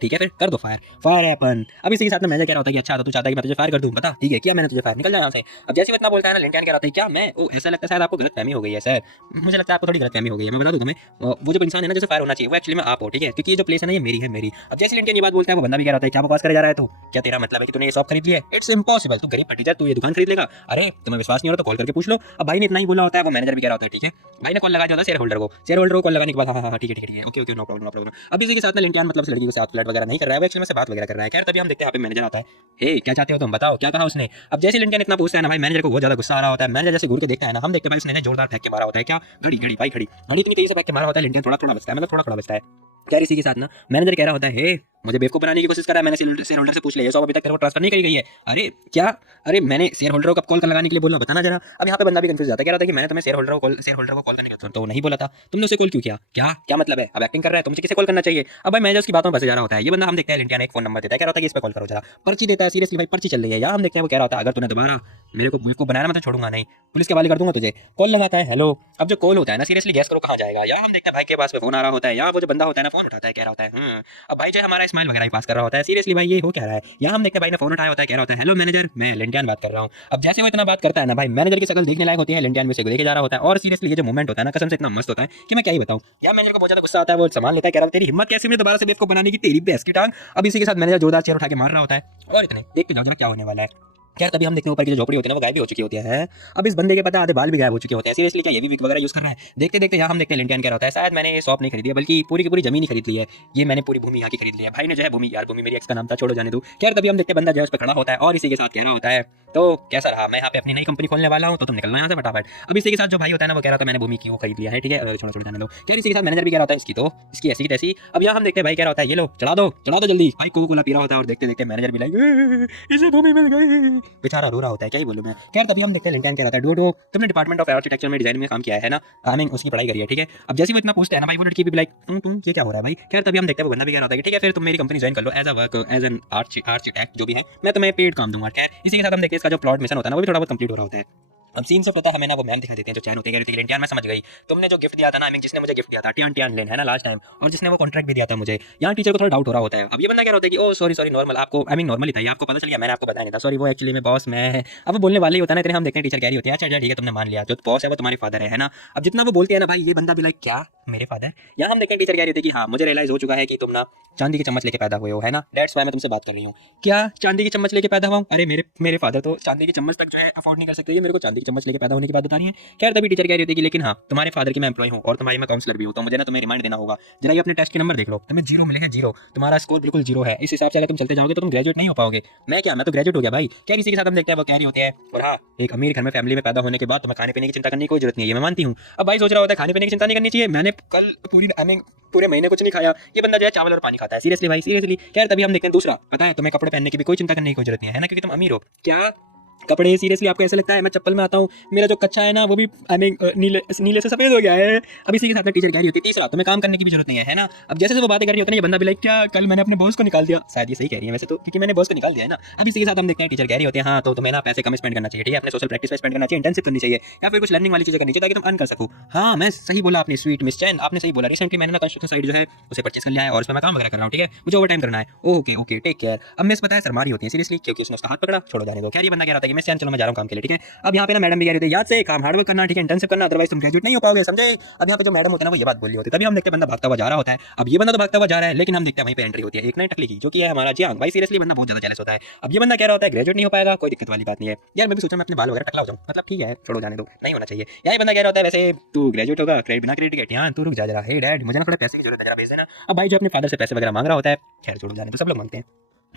ठीक है फिर कर दो फायर। फायर है अपन। अब इसी के साथ में मैनेजर कह रहा होता है कि अच्छा तो तू चाहता है कि मैं तुझे फायर कर दूं, बता ठीक है, क्या मैंने तुझे फायर, निकल जा यहाँ से। अब जैसे वो इतना बोलता है ना लिंटियान कह रहा था क्या मैं, ओ ऐसा लगता है शायद आपको गलतफहमी हो गई है सर, मुझे लगता है आपको थोड़ी गलतफहमी हो गई है। मैं बता दूं तुम्हें, वो जो इंसान है ना जैसे फायर होना चाहिए वो एक्चुअली में आप हो, ठीक है, क्योंकि ये जो प्लेस है ना ये मेरी है मेरी। अब जैसे लिंटियान ये बात बोलता है वो बंदा भी कह रहा है क्या बकवास करे जा रहा है तू, क्या तेरा मतलब है कि तूने ये शॉप खरीद लिया है, इट्स इम्पॉसिबल, तू गरीब पटीचर तू ये दुकान खरीद लेगा, अरे तुम्हें विश्वास नहीं हो रहा तो कॉल करके पूछ लो। अब भाई ने इतना ही बोला होता है, वो मैनेजर भी कह रहा होता है ठीक है, भाई ने कॉल लगा दिया होता है शेयर होल्डर को कॉल लगाने के बाद हाँ ठीक है okay okay no problem no problem. अब इसी के साथ में लिंटियान मतलब लड़की के साथ फ्लर्ट वगैरह नहीं कर रहा है, वो एक्चुअली में से बात वगैरह कर रहा है। खैर तभी हम देखते हैं यहाँ पे मैनेजर आता है, हे क्या चाहते हो तुम बताओ क्या कहा उसने। अब जैसे लिंटियन इतना पूछता है ना भाई मैनेजर को बहुत ज्यादा गुस्सा आ रहा होता है। मैनेजर जैसे घूर के देखता है ना हम देखते हैं भाई उसने जोरदार फेंक के मारा होता है, क्या घड़ी घड़ी भाई घड़ी इतनी तेजी से फेंक के मारा होता है। लिंटियन थोड़ा थोड़ा बचता है, मतलब थोड़ा थोड़ा बचता है। खैर इसी के साथ ना मैनेजर कह रहा होता है हे मुझे बेवकूफ बनाने की कोशिश कर रहा है, मैंने शेयर होल्डर से पूछ लिया ये सब अभी तक तेरे को ट्रांसफर नहीं करी गई है। अरे क्या, अरे मैंने शेयर होल्डर को कॉल लगाने के लिए बोला बताना जरा। अब यहाँ पे बंदा भी कंफ्यूज जाता है, कह रहा था कि मैंने तुम्हें शेयर होल्डर को कॉल करने का तो नहीं बोला था, तुमने उसे कॉल क्यों किया, क्या क्या मतलब है, अब एक्टिंग कर रहा है, तुमसे किसे कॉल करना चाहिए। अब भाई मैनेजर की बातों में फंसे जा रहा होता है। ये बंदा हम देखते हैं लिंटियन एक फोन नंबर देता है, कह रहा था कि इस पे कॉल करो जरा, पर्ची देता है, सीरियसली भाई पर्ची चल रही है। या हम देखते हैं वो कह रहा होता है अगर तूने दोबारा मेरे को बेवकूफ बनाया मैं तो छोड़ूंगा नहीं, पुलिस के हवाले कर दूंगा तुझे। कॉल लगाता है हेलो। अब जो कॉल होता है ना सीरियसली गैस करो कहाँ जाएगा। या हम देखते हैं भाई के पास में फोन आ रहा होता है, या वो जो बंदा होता है ना फोन उठाता है, कह रहा होता है अब भाई जो हमारा स्माइल वगैरह ही पास कर रहा होता है। सीरियसली भाई ये हो क्या रहा है। यहाँ हम देखते हैं भाई ने फोन उठाया होता है, कह रहा होता है हेलो मैनेजर मैं लिंटियन बात कर रहा हूँ। अब जैसे वो इतना बात करता है ना भाई मैनेजर की शक्ल देखने लायक होती है, लिंटियन में से देखे जा रहा होता है। और सीरियसली ये जो मोमेंट होता है ना कसम से इतना मस्त होता है कि मैं क्या ही बताऊं। या मैनेजर को बहुत ज्यादा गुस्सा आता है, वो सामान लेता है, कह रहा है तेरी हिम्मत कैसे मुझे दोबारा से बेवकूफ बनाने की, तेरी भैंस की टांग। अब इसी के साथ मैनेजर जोरदार चेयर उठा के मार रहा होता है। और इतने देख के जाओ जरा क्या होने वाला है। क्या तभी हम देखते हैं ऊपर की जो झोपड़ी होती है ना वो गायब भी हो चुकी होती है। अब इस बंदे के पता आधे बाल भी गायब हो चुके होते हैं। सीरियसली क्या ये भी विग वगैरह यूज कर रहे हैं। देखते देखते यहाँ हम देखते हैं लिंटियन क्या होता है, शायद मैंने ये शॉप नहीं खरीदी है बल्कि पूरी की पूरी जमीन ही खरीद ली है, ये मैंने पूरी भूमि यहाँ की खरीद ली है। भाई ने जो है भूमि, यार भूमि मेरी एक्स का नाम था, छोड़ो जाने दो। क्या तभी हम देखते हैं बंदा जो है उस पर खड़ा होता है और इसी के साथ कह रहा होता है तो कैसा रहा, मैं यहाँ पे अपनी नई कंपनी खोलने वाला हूँ तो तुम निकलना यहाँ से फटाफट। अब इसी के साथ जो भाई होता है ना वो कह रहा था मैंने भूमि की वो खरीद लिया है, ठीक है छोड़ो छोड़ो जाने दो। क्या इसी के साथ मैनेजर भी कह रहा होता है इसकी तो इसकी ऐसी की तैसी। अब यहाँ हम देखते हैं भाई कह रहा होता है ये लो चढ़ा दो जल्दी। भाई कोको कोला पी रहा होता है और देखते देखते मैनेजर भी लाइक इसे भूमि मिल गई, बेचारा रो रहा होता है, क्या ही बोलूं मैं। खैर तभी हम देखते हैं लिंटियन कह रहा था डोडो तुमने डिपार्टमेंट ऑफ आर्किटेक्चर में डिजाइन में काम किया है ना, आई मीन उसकी पढ़ाई करी है, ठीक है। अब जैसे वो इतना पूछता है ना भाई वो लड़की भी लाइक तुम ये क्या हो रहा है भाई। खैर तभी हम देखते हैं वो बंदा भी कह रहा था कि ठीक है फिर तुम मेरी कंपनी ज्वाइन कर लो as a work as an architect जो भी है, मैं तुम्हें पेड काम दूंगा। खैर इसी के साथ हम देखते हैं इसका जो प्लॉट मिशन होता है ना वो भी थोड़ा बहुत कंप्लीट हो रहा होता है। अब सीन से पता हमें ना वो मैम दिखा देते हैं जो चैन होती है, लिंटियन मैं समझ गई तुमने जो गिफ्ट दिया था ना, आई मीन जिसने मुझे गिफ्ट दिया था टियान लेन है ना लास्ट टाइम, और जिसने वो कॉन्ट्रैक्ट भी दिया था मुझे। यहाँ टीचर को थोड़ा डाउट हो रहा होता है। अब ये बंदा कह रहा होता है कि ओ सॉरी नॉर्मल आपको आई मीन नॉर्मल ही था, ये आपको पता चल गया, मैंने आपको बताया नहीं था, सॉरी वो एक्चुअली में बॉस मैं है। अब वो बोलने वाले ही होता है ना, इतने हम देखते हैं टीचर कह रही होती है अच्छा ठीक है तुमने मान लिया जो बॉस है वो तुम्हारे फादर है ना। अब जितना वो बोलते हैं ना भाई ये बंदा भी लाइक क्या मेरे फादर। यहाँ हम देखते हैं टीचर कह रही होती है कि हाँ मुझे रियलाइज हो चुका है कि तुम ना चांदी की चम्मच लेके पैदा हुए हो है ना, दैट्स व्हाई मैं तुमसे बात कर रही हूँ। क्या चांदी की चम्मच लेके पैदा हुआ हूँ, अरे मेरे फादर तो चांदी की चम्मच तक जो है अफोर्ड नहीं कर सकते, ये मेरे को चांदी की चम्मच लेके पैदा होने की बात बता रही है। खैर तभी टीचर कह रही होती है कि लेकिन हाँ तुम्हारे फादर की मैं एम्प्लॉय हूँ और तुम्हारी मैं काउंसलर भी हूँ, तो मुझे ना तुम्हें रिमाइंड देना होगा। जरा ये अपने टेस्ट के नंबर देख लो, तुम्हें 0 मिलेगा 0, तुम्हारा स्कोर बिल्कुल 0 है। इस हिसाब से अगर तुम चलते जाओगे तो तुम ग्रेजुएट नहीं हो पाओगे। मैं क्या मैं तो ग्रेजुएट हो गया भाई। क्या इसी के साथ हम देखते हैं वो कह रही होती है और हाँ एक अमीर घर में फैमिली में पैदा होने के बाद तुम्हें खाने पीने की चिंता करने की कोई जरूरत नहीं है, ये मैं मानती हूँ। अब भाई सोच रहा होता है खाने पीने की चिंता नहीं करनी चाहिए, मैंने कल पूरे महीने कुछ नहीं खाया। ये बंदा जो है चावल और पानी खाता है, सीरियसली भाई सीरियसली। खैर तभी हम देखते हैं दूसरा, पता है तुम्हें कपड़े पहनने की भी कोई चिंता करने की कोई जरूरत नहीं है ना, क्योंकि तुम अमीर हो। क्या कपड़े सीरियसली आपको ऐसा लगता है मैं चप्पल में आता हूँ मेरा जो कच्चा है ना वो भी आई मीन नीले से सफेद हो गया है। अब इसी के साथ में टीचर कह रही होती है तीसरा तुम्हें काम करने की भी जरूरत नहीं है ना। अब जैसे वो बातें कर रही होती है ये बंदा भी लाइक क्या कल मैंने अपने बॉस को निकाल दिया, शायद ये सही कह रही है वैसे तो क्योंकि मैंने बॉस को निकाल दिया है ना। अब इसी के साथ हम देखते हैं टीचर कह रही होती है हाँ तो तुम्हें ना पैसे कम स्पेंड करना चाहिए, ठीक है अपने सोशल प्रैक्टिस पे स्पेंड करना चाहिए, इंटर्नशिप करनी चाहिए या फिर कुछ लर्निंग वाली चीजें करनी चाहिए ताकि तुम अर्न कर सको। हाँ मैं सही बोला आपने स्वीट मिस चैन, आपने सही बोला। रिसेंटली मैंने ना कंस्ट्रक्शन साइट जो है उसे परचेस कर लिया है और उसमें मैं काम वगैरह कर रहा हूँ, ठीक है मुझे ओवर टाइम करना है। Okay okay take care. अब मिस पता है शर्मा रही होती है सीरियसली क्योंकि उसने उसका हाथ पकड़ा, छोड़ो जाने दो। क्या ये बंदा कह रहा था कि मिस चैन चलो मैं जा रहा हूँ काम के लिए, ठीक है। अब यहाँ पे ना मैडम भी कह रही थी याद से काम हार्डवर्क करना, ठीक है इंटर्नशिप करना, अदरवाइज तुम ग्रेजुएट नहीं हो पाओगे, समझे। अब यहाँ पे जो मैडम होते हैं ना वो ये बात बोल रही होती है। तभी हम देखते हैं बंदा भागता हुआ जा रहा होता है। अब ये बंदा तो भागता हुआ जा रहा है लेकिन हम देखते हैं वहीं पे एंट्री होती है एक नई टकली की जो कि है हमारा जियांग। भाई सीरियसली बंदा बहुत ज्यादा जेलस होता है। अब ये बंदा कह रहा होता है ग्रेजुएट नहीं हो पाएगा, कोई दिक्कत वाली बात नहीं है यार, मैं भी सोचा मैं अपने बाल वगैरह टकला हो जाऊँ, मतलब ठीक है छोड़ो जाने दो नहीं होना चाहिए। यार ये बंदा कह रहा होता है वैसे तू ग्रेजुएट होगा क्रेडिट बिना क्रेडिट के, यहाँ तू रुक जा जरा, हे डैड मुझे ना थोड़े पैसे की जरूरत है जरा भेज देना। अब भाई जो अपने फादर से पैसे वगैरह मांग रहा होता है, खैर छोड़ो जाने तो सब लोग मांगते हैं।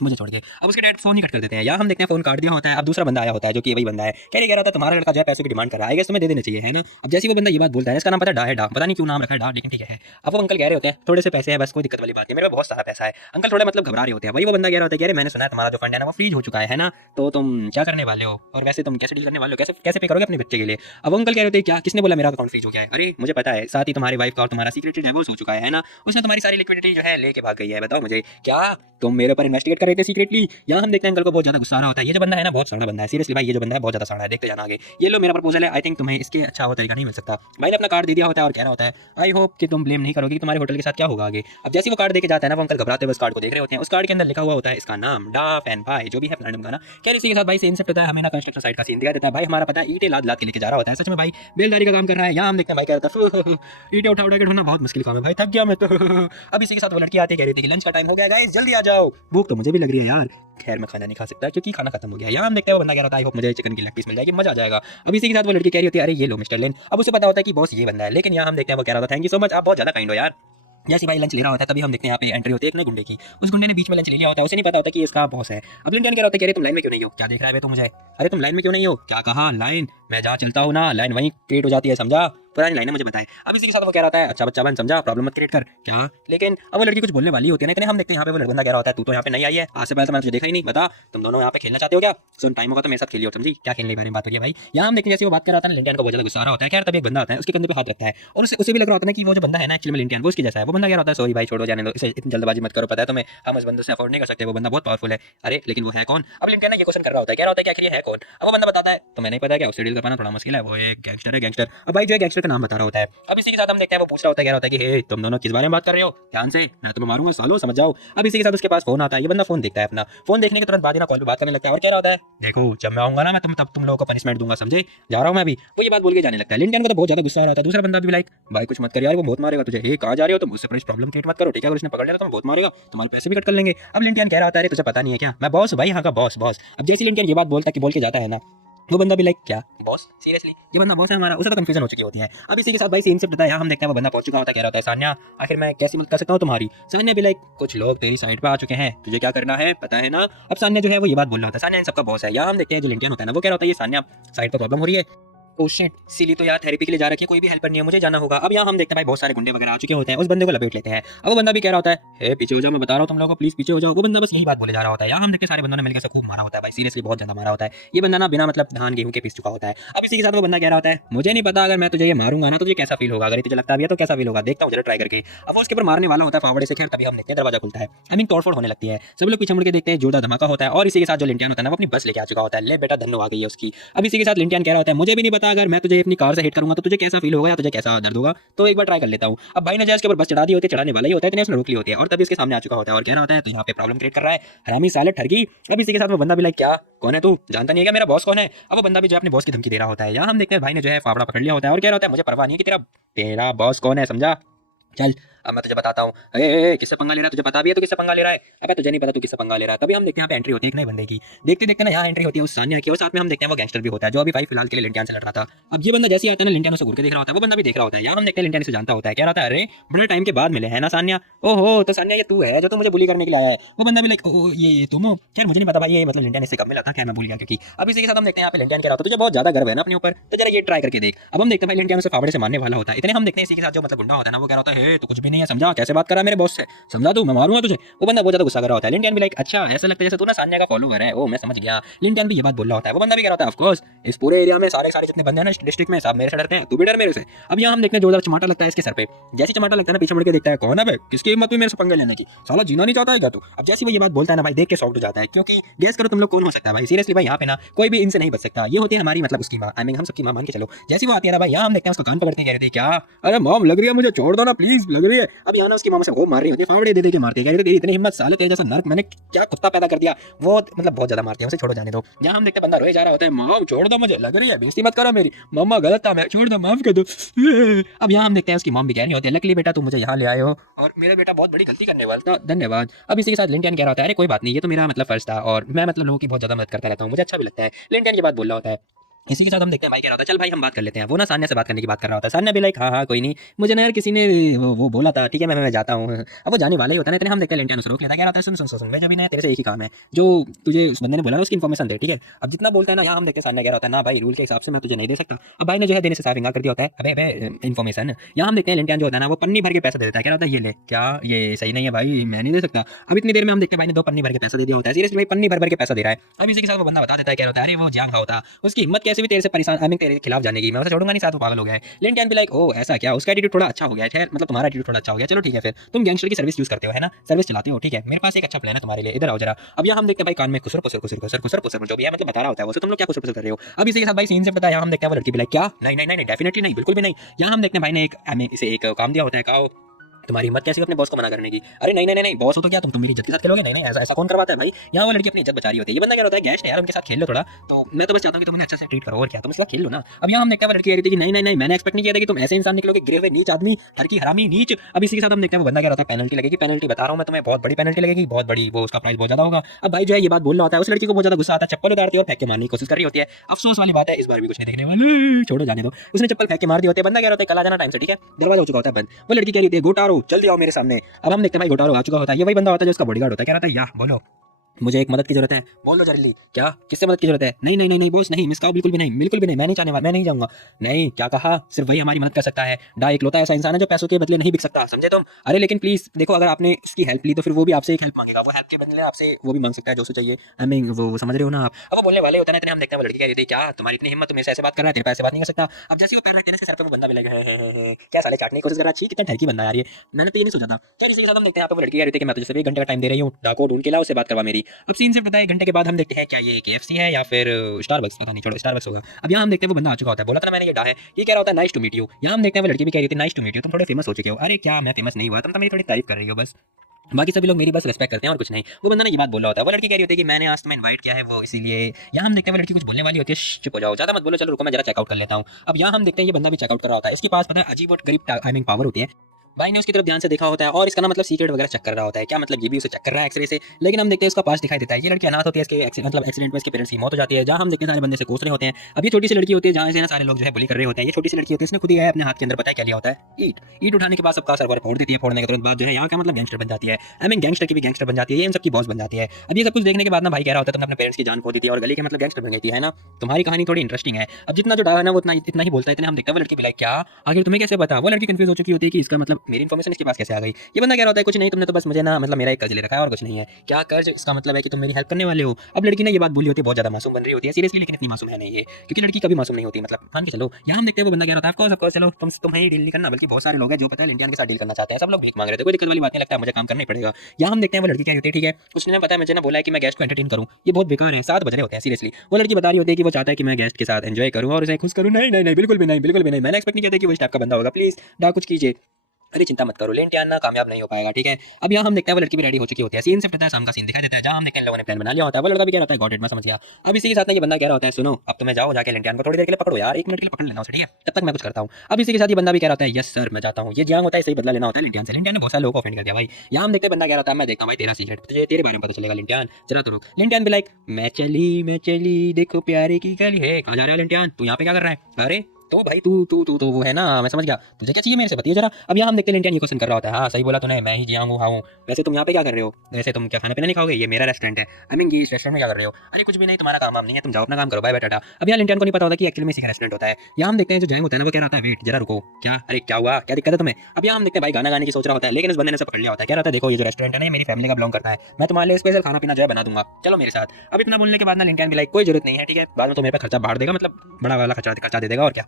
मुझे छोड़ के। अब उसके डैड फोन ही कट कर देते हैं। यहाँ हम देखते हैं फोन काट दिया होता है। अब दूसरा बंदा आया होता है जो कि वही बंदा है, कह रहा था तुम्हारा लड़का जो है पैसे की डिमांड कर रहा है, आई गेस तुम्हें दे देने चाहिए, है ना। अब जैसे वो बंदा ये बात बोलता है, इसका नाम पता है डा है, डा, पता नहीं क्यों नाम रखा है डा, लेकिन ठीक है। अब वो अंकल कह रहे होते हैं थोड़े से पैसे है बस, कोई दिक्कत वाली बात नहीं, मेरे पास बहुत सारा पैसा है। अंकल थोड़े मतलब घबरा रहे होते हैं। वही वो बंदा कह रहा होता है कि मैंने सुना है तुम्हारा जो फंड है ना वो फ्रीज हो चुका है ना, तो तुम क्या करने वाले हो, और वैसे तुम कैसे डील करने वाले हो, कैसे कैसे पे करोगे अपने बच्चे के लिए। अब अंकल कह रहे थे क्या, किसने बोला मेरा अकाउंट फ्रीज हो गया है, अरे मुझे पता है, साथ ही तुम्हारी वाइफ का और तुम्हारा सीक्रेटली डिवोर्स हो चुका है ना, उसने तुम्हारी सारी लिक्विडिटी जो है लेके भाग गई है, बताओ मुझे क्या तुम मेरे ऊपर इन्वेस्टिगेट कर रहे थे सीक्रेटली। यहाँ हम देखते हैं अंकल को बहुत ज्यादा गुस्सा आ रहा होता है। ये जो बंदा है ना बहुत सड़ा बंदा है, सीरियसली भाई ये जो बंदा है बहुत ज्यादा सड़ा है। देखते जाना आगे, ये लो मेरा प्रपोजल है, आई थिंक तुम्हें इसके अच्छा वो तरीका नहीं मिल सकता। भाई ने अपना कार्ड दे दिया होता है और कह रहा होता है आई होप कि तुम ब्लेम नहीं करोगे कि तुम्हारे होटल के साथ क्या होगा आगे। अब जैसे वो कार्ड देके जाता है ना, वो अंकल घबराते हुए उस कार्ड को देख रहे होते हैं। उस कार्ड के अंदर लिखा हुआ होता है इसका नाम डाफ एंड भाई, जो भी है प्लानम का ना। क्या इसी के साथ भाई सेम सेट होता है, हमें ना कंस्ट्रक्शन साइट का सीन दिखा देता है। भाई हमारा पता है ईंटें लाद लाद के लेके जा रहा होता है, सच में भाई बेलदारी का काम कर रहा है। यहाँ हम देखते हैं भाई कह रहा था ईंटें उठा उठा के ढूंढना बहुत मुश्किल काम है भाई, थक गया मैं तो। अब इसी के साथ वो लड़की आती कह रही थी कि लंच का टाइम हो गया गाइस, जल्दी आ जाओ, भूख तो मुझे भी लग रही है यार। खैर मैं खाना नहीं खा सकता क्योंकि खाना खत्म हो गया। यहाँ हम देखते हैं वो बंदा कह रहा था आई होप मुझे चिकन की लेग पीस मिल जाएगी, मजा आ जाएगा। अब इसी के साथ वो लड़की कह रही होती है अरे ये लो मिस्टर लेन। अब उसे पता होता है कि बॉस ये बंदा है, लेकिन यहाँ हम देखते हैं वो कह रहा था थैंक यू सो मच, आप बहुत ज्यादा काइंड हो यार। जैसे भाई लंच ले रहा होता है तभी हम देखते हैं यहाँ पे एंट्री होती है एक नए गुंडे की। उस गुंडे ने बीच में लंच ले लिया होता है, उसे नहीं पता होता कि ये इसका बॉस है। अब लिंटन कह रहा होता है कि अरे तुम लाइन में क्यों नहीं हो, क्या देख रहा है तू मुझे, अरे तुम लाइन में क्यों नहीं हो, क्या कहा लाइन, मैं जहाँ चलता हूँ ना लाइन वहीं क्रिएट हो जाती है, समझा, पुरानी लाइन मुझे बताए। अब इसी के साथ वो कह रहा है अच्छा बच्चा बन, समझा, प्रॉब्लम मत क्रिएट कर क्या। लेकिन अब वो लड़की कुछ बोलने वाली होती है, लेकिन हम देखते हैं यहाँ पे वो बंदा कह रहा होता है तू तो यहाँ पे नहीं आई है, आज से पहले तो मैंने तुझे देखा ही नहीं, बता तुम दोनों यहाँ पे खेलना चाहते हो क्या, सुन टाइम होगा तो मेरे साथ खेलियो, समझी, क्या खेलने के बारे में बात हो रही है भाई। यहाँ हम देखते हैं जैसे वो बात कर रहा था लिंटन को बहुत ज्यादा गुस्सा आ रहा होता है। क्या तभी एक बंदा आता है उसके कंधे पे हाथ रखता है और उसे भी लग रहा होता है कि वो जो बंदा है ना एक्चुअली में लिंटन वो उसके जैसा है। वो बंदा कह रहा होता है सॉरी भाई छोड़ो जाने दो, इसे इतनी जल्दबाजी मत करो, पता है तुम्हें हम इस बंदे से अफोर्ड नहीं कर सकते, वो बंदा बहुत पावरफुल है। अरे लेकिन वो है कौन। अब लिंटन ये क्वेश्चन कर रहा होता है, कह रहा होता है कि आखिर ये है कौन। अब वो बंदा बताता है तुम्हें नहीं पता क्या, उससे डील कर पाना थोड़ा मुश्किल है, वो एक गैंगस्टर है गैंगस्टर। अब भाई जो है गैंगस्टर का नाम बता रहा होता है। अब इसी के साथ हम देखते हैं वो पूछ रहा होता है, कह रहा होता है कि हे तुम दोनों किस बारे में बात कर रहे हो, ध्यान से मैं तुम्हें मारूंगा सालो, समझ जाओ। अब इसी के साथ उसके पास फोन आता है, ये बंदा फोन देखता है अपना, फोन देखने के तुरंत बाद ही ना कॉल पे बात करने लगता है और कह रहा होता है देखो जब मैं आऊंगा ना मैं तुम लोगों को पनिशमेंट दूंगा, समझे, जा रहा हूं मैं अभी। वो ये बात बोल के जाने लगता है। लिंटन को तो बहुत ज्यादा गुस्सा आ रहा होता है। दूसरा बंदा भी लाइक भाई कुछ मत कर यार, वो बहुत मारेगा तुझे, हे कहां जा रहे हो तुम, उससे प्रॉब्लम क्रिएट मत करो ठीक है, अगर उसने पकड़ लिया तो बहुत मारेगा, तुम्हारे पैसे भी कट कर लेंगे। अब लिंटन कह रहा होता है तुझे पता नहीं है क्या, मैं बॉस भाई यहाँ का बॉस बॉस। अब जैसे लिंटन ये बात बोल के जाता है ना, वो बंदा भी लाइक क्या बॉस, सीरियसली ये बंदा बॉस है हमारा, उसे तो कंफ्यूजन हो चुकी होती है। अब इसी के साथ भाई सीन से पता है यहाँ हम देखते हैं वो बंदा पहुंच चुका होता है, कह रहा होता है सान्या आखिर मैं कैसी मदद कर सकता हूँ तुम्हारी। सान्या भी लाइक कुछ लोग तेरी साइड पे आ चुके हैं, तुझे क्या करना है पता है ना। अब सान्या जो है वो ये बात बोल रहा होता है, सान्या इन सबका बॉस है। यहाँ हम देखते हैं जो लिंटन होता है ना वो कह रहा होता है ये सान्या साइड पर प्रॉब्लम हो रही है, ओ शिट सिली तो यार थेरेपी के लिए जा रखी है, कोई भी हेल्पर नहीं है, मुझे जाना होगा। अब यहाँ हम देखते हैं भाई बहुत सारे गुंडे वगैरह आ चुके होते हैं, उस बंदे को लपेट लेते हैं। अब वो बंदा भी कह रहा होता है हे पीछे हो जाओ, मैं बता रहा हूँ तुम लोगों को प्लीज पीछे हो जाओ। वो बंदा बस यही बात बोले जा रहा होता है। यहाँ हम देखते हैं सारे बंदों ने मिलकर खूब मारा होता है भाई, सीरियसली बहुत ज्यादा मारा होता है। ये बंदा ना बिना मतलब धान गेहूं के पीस चुका होता है। अब इसी के साथ वो बंदा कह रहा होता है मुझे नहीं पता अगर मैं तुझे ये मारूंगा ना तो तुझे कैसा फील होगा, अगर तुझे लगता भी है तो कैसा फील होगा, देखता हूँ जरा ट्राई करके। अब वो उसके ऊपर मारने वाला होता है फावड़े से, खैर तभी हम देखते हैं दरवाजा खुलता है, आई मीन तोड़फोड़ होने लगती है। सब लोग पीछे मुड़ के देखते हैं, जोरदार धमाका होता है और इसी के साथ जो लिंटियन होता है ना वो अपनी बस लेके आ चुका होता है, ले बेटा धन्नो आ गई है उसकी। अब इसी के साथ लिंटियन कह रहा होता है मुझे भी नहीं पता अगर मैं तुझे अपनी कार से हिट करूंगा तो तुझे कैसा फील होगा या तुझे कैसा दर्द होगा, तो एक बार ट्राई कर लेता हूँ। अब भाई ने जैसे उसके ऊपर बस चढ़ा दी होती है, चढ़ाने वाला ही होता है, इतने उसने रोक ली होती है और तभी उसके सामने आ चुका होता है और कह रहा होता है तो यहाँ पे प्रॉब्लम क्रिएट कर रहा है हरामी साले ठगी। अब इसी के साथ वो बंदा भी लाइक क्या कौन है तू, जानता नहीं है क्या मेरा बॉस कौन है। अब वो बंदा भी जो अपने बॉस की धमकी दे रहा होता है। यहाँ हम देखते हैं भाई ने जो है फावड़ा पकड़ लिया होता है और कह रहा होता है मुझे परवाह नहीं है कि तेरा तेरा बॉस कौन है, समझा, चल अब मैं तुझे बताता हूँ। किससे पंगा ले रहा है, तुझे पता भी है तो किससे पंगा ले रहा है, अगर तुझे नहीं पता तू किससे पंगा ले रहा है। तभी हम देखते हैं यहाँ पे एंट्री होती है एक नए बंदे की। देखते देखते ना यहाँ एंट्री होती है उस सान्या की और साथ में हम देखते हैं वो गैंगस्टर भी होता है जो अभी भाई फिलहाल के लिए लिंटियन से लड़ रहा था। अब ये बंदा जैसे ही आता है ना लिंटियन उसे घूर के देख रहा होता है, वो बंदा भी देख रहा होता है। यहाँ हम देखते हैं लिंटियन से जानता होता है, कह रहा था अरे बड़े टाइम के बाद मिले है ना सान्या, ओहो तो सान्या ये तू है जो तू मुझे बुली करने के लिए आया है। वो बंदा भी लाइक ये तुम हो, खैर मुझे नहीं पता भाई ये मतलब लिंटियन इससे कब मिला था, क्या मैं भूल गया क्योंकि। अब इसी के साथ हम देखते हैं यहाँ पे लिंटियन कह रहा था तुझे बहुत ज्यादा गर्व है ना अपने ऊपर, तो जरा ये ट्राई करके देख। अब हम देखते हैं भाई लिंटियन उसे फावड़े से मारने वाला होता है, इतने हम देखते हैं इसी के साथ जो मतलब गुंडा होता है ना वो कह रहा होता है तो कुछ भी नहीं है, समझा, कैसे बात करा मेरे बॉस से, समझा तू, मैं मारूंगा तुझे। वो बंदा बहुत ज्यादा गुस्सा कर रहा होता है। लिंटियन भी लाइक अच्छा ऐसा लगता है जैसे तू ना सान्या का फॉलोवर है, ओ मैं समझ गया। लिंटियन भी ये बात बोल रहा होता है। वो बंदा भी कह रहा होता है ऑफ कोर्स इस पूरे एरिया में सारे जितने बंदे हैं ना डिस्ट्रिक्ट में सब मेरे से डरते हैं, तू भी डर मेरे से। अब यहाँ हम देखते हैं जोरदार चमाटा लगता है इसके सर पे। जैसे चमाटा लगता है ना पीछे मुड़ के देखता है कौन है बे, किसकी हिम्मत हुई मेरे से पंगे लेने की, साला जीना नहीं चाहता है क्या तू। अब जैसे वो ये बात बोलता है ना भाई देख के शॉक्ड हो जाता है, क्योंकि गेस करो तुम लोग कौन हो सकता है भाई, सीरियसली भाई यहाँ पे ना कोई भी इनसे नहीं बच सकता। ये होती है हमारी मतलब उसकी माँ, आई मीन हम सबकी माँ मान के चलो। जैसी वो आती है ना भाई यहाँ हम देखते हैं उसका कान पकड़ते कह रही थी क्या, अरे मॉम लग रही है मुझे छोड़ दो ना प्लीज, लग रही है। अब यहाँ ना उसकी मामा से वो मार रही होती है, फावड़े दे के मारती है, कह रही थी इतनी हिम्मत साले तेरे जैसा नर्क मैंने क्या कुत्ता पैदा कर दिया, वो मतलब बहुत ज्यादा मारती है, उसे छोड़ो जाने दो। यहाँ हम देखते बंदा रोए जा रहा होता है, मॉम छोड़ दो मुझे, लग रही है बेइज्जती मत करो मेरी, मम्मा गलत था मैं छोड़ दो माफ कर दो। अब यहाँ हम देखते हैं उसकी मॉम भी कह रही होती है लकली बेटा तुम मुझे यहाँ ले आए हो और मेरा बेटा बहुत बड़ी गलती करने वाला था, धन्यवाद। अब इसी के साथ लिंटियन कह रहा होता है अरे कोई बात नहीं, ये तो मेरा मतलब फर्ज था और मैं मतलब लोगों की बहुत ज्यादा मदद करता रहता हूँ, मुझे अच्छा भी लगता है। लिंटियन की बात बोल रहा होता है। इसी के साथ हम देखते हैं भाई कह रहा होता है चल भाई हम बात कर लेते हैं। वो ना सान्या से बात करने की बात कर रहा होता है। सान्या भी लाइक हाँ हाँ कोई नहीं, मुझे ना यार किसी ने वो बोला था, ठीक है मैं जाता हूँ। अब वो जाने वाला ही होता है ना, इतने हम देखते हैं लेंटियन उसे रोक लेता है, कह रहा है सुन सुन सुन सुन, मैं जब भी ना तेरे से एक ही काम है, जो तुझे उस बंदे ने बोला ना उसकी इन्फॉर्मेशन दे, ठीक है। अब जितना बोलता है ना, यहाँ हम देखते हैं सान्या कह रहा होता है ना भाई रूल के हिसाब से मैं तुझे नहीं दे सकता। अब भाई ने जो है देने से साफ इनकार कर दिया होता है, अबे अबे इन्फॉर्मेशन। यहाँ हम देखते हैं लेंटियन जो होता है ना वो पन्नी भर के पैसा दे देता है, कह रहा होता है ये ले, क्या ये सही नहीं है भाई, मैं नहीं दे सकता। अब इतनी देर में हम देखते हैं भाई ने 2 पन्नी भर के पैसा दे दिया होता है, सीरियसली भाई पन्नी भर भर के पैसा दे रहा है। अब इसी के साथ वो बंदा बता देता है, कह रहा होता है अरे वो जान होता, उसकी हिम्मत कैसे भी तेरे से परेशान, आई मीन तेरे खिलाफ जाने की, मैं उसे छोड़ूंगा नहीं, साथ वो पागल हो गया है। लिंटियन भी लाइक ओ ऐसा क्या, उसका एटीट्यूड थोड़ा अच्छा हो गया है, मतलब तुम्हारा एटीट्यूड थोड़ा अच्छा हो गया, चलो ठीक है फिर तुम गैंगस्टर की सर्विस यूज करते हो है ना, सर्विस चलाते हो, ठीक है मेरे पास एक अच्छा प्लान है तुम्हारे लिए, इधर आओ जरा। अब यहाँ हम देखते हैं भाई कान में खुसर खुसर खुसर खुसर खुसर खुसर जो भी है मतलब बता रहा होता है वो, तुम लोग क्या खुसर खुसर कर रहे हो। अब इसी के साथ भाई सीन से पता है, यहाँ हम देखते हैं वो लड़की भी लाइक क्या, नहीं नहीं नहीं डेफिनेटली नहीं, बिल्कुल भी नहीं। यहाँ हम देखते हैं भाई ने एक हमें इसे एक काम दिया होता है, कहो तुम्हारी हिम्मत कैसी अपने बॉस को मना करने की। अरे नहीं नहीं नहीं बॉस हो तो क्या तुम मेरी इज्जत के साथ खेलोगे, नहीं नहीं ऐसा ऐसा कौन करवाता है भाई। यहाँ वो लड़की अपनी इज्जत बचा रही होती है, ये बंदा क्या होता है गेस्ट है यार उनके साथ खेल लो थोड़ा, तो मैं तो बस चाहता हूँ कि तुम उन्हें अच्छे से ट्रीट करो और क्या, तुम इसका खेल लो ना। अब यहाँ हम देखते हैं वो लड़की कह रही थी कि नहीं नहीं नहीं मैंने एक्सपेक्ट नहीं किया था कि तुम ऐसे इंसान निकलोगे, गिरे हुए नीच आदमी, हरकी हरामी नीच। अब इसी के साथ हम देखते हैं वो बंदा क्या होता है पेनल्टी लगेगी, पेनल्टी बता रहा हूँ मैं तुम्हें, बहुत बड़ी पेनल्टी लगेगी, बहुत बड़ी, वो उसका प्राइस बहुत ज्यादा होगा। अब भाई जो है ये बात बोल रहा होता है, उस लड़की को बहुत ज्यादा गुस्सा आता है, चप्पल उतारती है और फेंक के मारने की कोशिश कर रही होती है। अफसोस वाली बात है इस बार भी कुछ नहीं देखने वाले, छोड़ो जाने दो। उसने चप्पल फेंक के मार दी होती है, बंदा कह रहा होता है कल आ जाना टाइम से, ठीक है दरवाजा हो चुका होता है बंद। वो लड़की कह रही थी गोटारो जल्दी आओ मेरे सामने। अब हम देखते हैं भाई गोटारो आ चुका होता है, ये वही बंदा होता है जो उसका बॉडीगार्ड होता है, कह रहा था या बोलो मुझे एक मदद की जरूरत है, बोल दो जल्दी, क्या किससे मदद की जरूरत है। नहीं नहीं नहीं नहीं बॉस नहीं मिस काओ बिल्कुल भी नहीं, बिल्कुल भी नहीं, मैं नहीं चाहने वाला, मैं नहीं जाऊंगा। नहीं क्या कहा, सिर्फ वही हमारी मदद कर सकता है, डा इकलौता ऐसा इंसान है जो पैसों के बदले नहीं बिक सकता, समझे तुम। अरे लेकिन प्लीज देखो अगर आपने उसकी हेल्प ली तो फिर वो भी आपसे एक हेल्प मांगेगा, वो हेल्प के बदले आपसे वो भी मांग सकता है जो उसे चाहिए, आई मीन वो समझ रहे हो ना आप। अब वो बोलने वाले होता है इतने हम देखते हैं वो लड़की कह रही थी क्या तुम्हारी इतनी हिम्मत, तुम मेरे से ऐसे बात कर रहा है, तेरे पैसे बात नहीं कर सकता। अब जैसे वो पैर रखते हैं इसके सर पे वो बंदा भी लगा है क्या साले चाटने की कोशिश कर रहा है, कितना ठरकी बंदा यार ये, मैंने तो ये नहीं सोचा था। चल इसी के साथ हम देखते हैं यहाँ पे वो लड़की कह रही थी कि मैं तुझे सिर्फ 1 घंटे का टाइम दे रही हूँ, डाको ढूंढ के ला उसे बात करवा मेरी। अब सीन से पता है 1 घंटे के बाद हम देखते हैं क्या ये KFC है या फिर स्टारबक्स, पता नहीं, छोड़ो स्टारबक्स होगा। अब यहाँ हम देखते हैं वो बंदा आ चुका होता है, बोला था ना मैंने ये डा है, ये कह रहा होता है नाइस टू मीट यू। यहाँ हम देखते हैं वो लड़की भी कह रही थी नाइस टू मीट यू, तुम थोड़े फेमस हो चुके हो। अरे क्या मैं फेमस नहीं हुआ, तुम तो मेरी थोड़ी तारीफ कर रही हो बस, बाकी सभी लोग मेरी बस रिस्पेक्ट करते हैं और कुछ नहीं। वो बंदा ना ये बात बोल रहा होता है, वो लड़की कह रही होती है कि मैंने आज तुम्हें इनवाइट किया है वो इसीलिए। यहाँ हम देखते हैं वो लड़की कुछ बोलने वाली होती है, चुप हो जाओ ज्यादा मत बोलो, चलो रुको मैं जरा चेकआउट कर लेता हूँ। अब यहाँ हम देखते हैं ये बंदा भी चेकआउट कर रहा होता है, इसके पास पता है अजीब और गरीब आई मीन पावर होती है। भाई ने उसकी तरफ ध्यान से देखा होता है और इसका ना मतलब सीक्रेट वगैरह चेक कर रहा होता है, क्या मतलब ये भी उसे चेक कर रहा है एक्सरे से। लेकिन हम देखते हैं उसका पास दिखाई देता है, ये लड़की अनाथ होती है, इसके मतलब एक्सीडेंट में इसके पेरेंट्स की मौत हो जाती है। जहाँ हम देखते हैं सारे बंदे से कोस रहे होते हैं। अब ये छोटी सी लड़की होती है जहाँ से ना सारे लोग जो है बुली कर रहे होते हैं, ये छोटी सी लड़की होती है, इसने खुद ही अपने हाथ के अंदर पता है क्या लिया होता है, ईट। ईट उठाने के बाद सबका सर्वर फोड़ देती है, फोड़ने के तुरंत बाद जो है यहाँ का मतलब गैंगस्टर बन जाती है, आई मीन गैंगस्टर की भी गैंगस्टर बन जाती है, ये इन सबकी बॉस बन जाती है। अब ये सब कुछ देखने के बाद ना भाई कह रहा होता है तुमने अपने पेरेंट्स की जान खो दी थी और गली के मतलब गैंगस्टर बन गई थी है ना, तुम्हारी कहानी थोड़ी इंटरेस्टिंग है। अब जितना जो डा है ना वो इतना ही बोलता है, इतना हम देखते हैं वो लड़की भी लाइक क्या आखिर तुम्हें कैसे पता। वो लड़की कंफ्यूज हो चुकी होती है कि इसका मतलब मेरी इन्फॉर्मेशन इसके पास कैसे आ गई। ये बंदा कह रहा होता है कुछ नहीं, तुमने तो बस मुझे ना मतलब मेरा एक कर्ज ले रखा है और कुछ नहीं है। क्या कर्ज, इसका मतलब है कि तुम मेरी हेल्प करने वाले हो। अब लड़की ने ये बात बोली होती है, बहुत ज्यादा मासूम बन रही होती है सीरियसली, लेकिन इतनी मासूम है नहीं है क्योंकि लड़की कभी मासूम नहीं होती, मतलब मान के चलो। यहाँ हम देखते हैं वो बंदा कह रहा था ऑफकोर्स चलो तुम्हें डील नहीं करना, बल्कि बहुत सारे लोग हैं जो पता है लिंटियन के साथ डील करना चाहते हैं, सब लोग भीख मांग रहे थे, कोई दिक्कत वाली बात नहीं, लगता है मुझे काम करना ही पड़ेगा। यहाँ हम देखते हैं वो लड़की क्या होती है, ठीक है उसने पता है मुझे ना बोला है कि मैं गेस्ट को एंटरटेन करूँ, ये बहुत बेकार है, 7 बज रहे होते हैं सीरियसली। वो लड़की बता रही होती है कि वो चाहता है कि मैं गेस्ट के साथ एंजॉय करूँ और उसे खुश करूँ। नहीं नहीं नहीं बिल्कुल भी नहीं, बिल्कुल भी नहीं, मैंने एक्सपेक्ट नहीं किया था कि वो इस टाइप का बंदा होगा, प्लीज डा कुछ कीजिए। अरे चिंता मत करो, लेंटियन ना कामयाब नहीं हो पाएगा, ठीक है। अब यहाँ हम देखते हैं वो लड़की भी रेडी हो चुकी होती है, सीन से पता है शाम का सीन दिखाई देता है, जहाँ हम देखते हैं लोगों ने प्लान बना लिया होता है। वो लड़का भी कह रहा होता है गॉट इट, मैं समझ गया। अब इसी के साथ ना ये बंदा कह रहा होता है सुनो अब तुम्हें जाओ जाके लेंटियन को थोड़ी देर के लिए पकड़ो यार, 1 मिनट के लिए पकड़ लेना उसे, ठीक है तब तक मैं कुछ करता हूँ। अब इसी के साथ ये बंदा भी कह रहा होता है यस सर मैं जाता हूँ, ये जियांग होता है, सही बदला लेना होता है लेंटियन से। लेंटियन ने बहुत सारे लोगों को ऑफेंड कर दिया भाई। यहाँ हम देखते हैं बंदा कह रहा था मैं देखता हूँ भाई तेरा सीक्रेट, तुझे तेरे बारे में पता चलेगा लेंटियन, जरा तो रुक। लेंटियन भी लाइक मैं चली देखो प्यारे की गली है, कहाँ जा रहा है लेंटियन, तू यहाँ पे क्या कर रहा है। अरे तो भाई तू तो वो है ना, मैं समझ गया, तुझे क्या चाहिए मेरे से बताइए जरा। अब यहाँ हम देखते हैं लेंटियन ये क्वेश्चन कर रहा होता है, हाँ सही बोला तूने, मैं ही जियांग हूँ। वैसे तुम यहाँ पे क्या कर रहे हो, वैसे तुम क्या खाना पीना नहीं खाओगे, ये मेरा रेस्टोरेंट है, आई मीन ये इस रेस्टोरेंट में क्या कर रहे हो। अरे कुछ भी नहीं, तुम्हारा काम नहीं है, तुम जाओ अपना काम करो, बाय बाय टाटा। अब यहाँ लेंटियन को नहीं पता होता कि एक्चुअली में इसी का रेस्टोरेंट होता है। यहाँ हम देखते हैं जो जैंग होता है ना वो कह रहा था वेट जरा रुको, क्या अरे क्या हुआ, क्या दिक्कत है तुम्हें। अब यहाँ हम देखते हैं भाई गाना गाने की सोच रहा होता है, लेकिन इस बंदे ने से पकड़ लिया होता है, कह रहा था देखो ये जो रेस्टोरेंट है ना मेरी फैमिली का बिलोंग करता है, मैं तुम्हारे लिए स्पेशल खाना पीना जो है बना दूंगा, चलो मेरे साथ। अब इतना बोलने के बाद ना लेंटियन भी लाइक कोई जरूरत नहीं है, ठीक है बाद में तो मेरे पे खर्चा बाढ़ देगा, मतलब बड़ा वाला खर्चा दे देगा और क्या।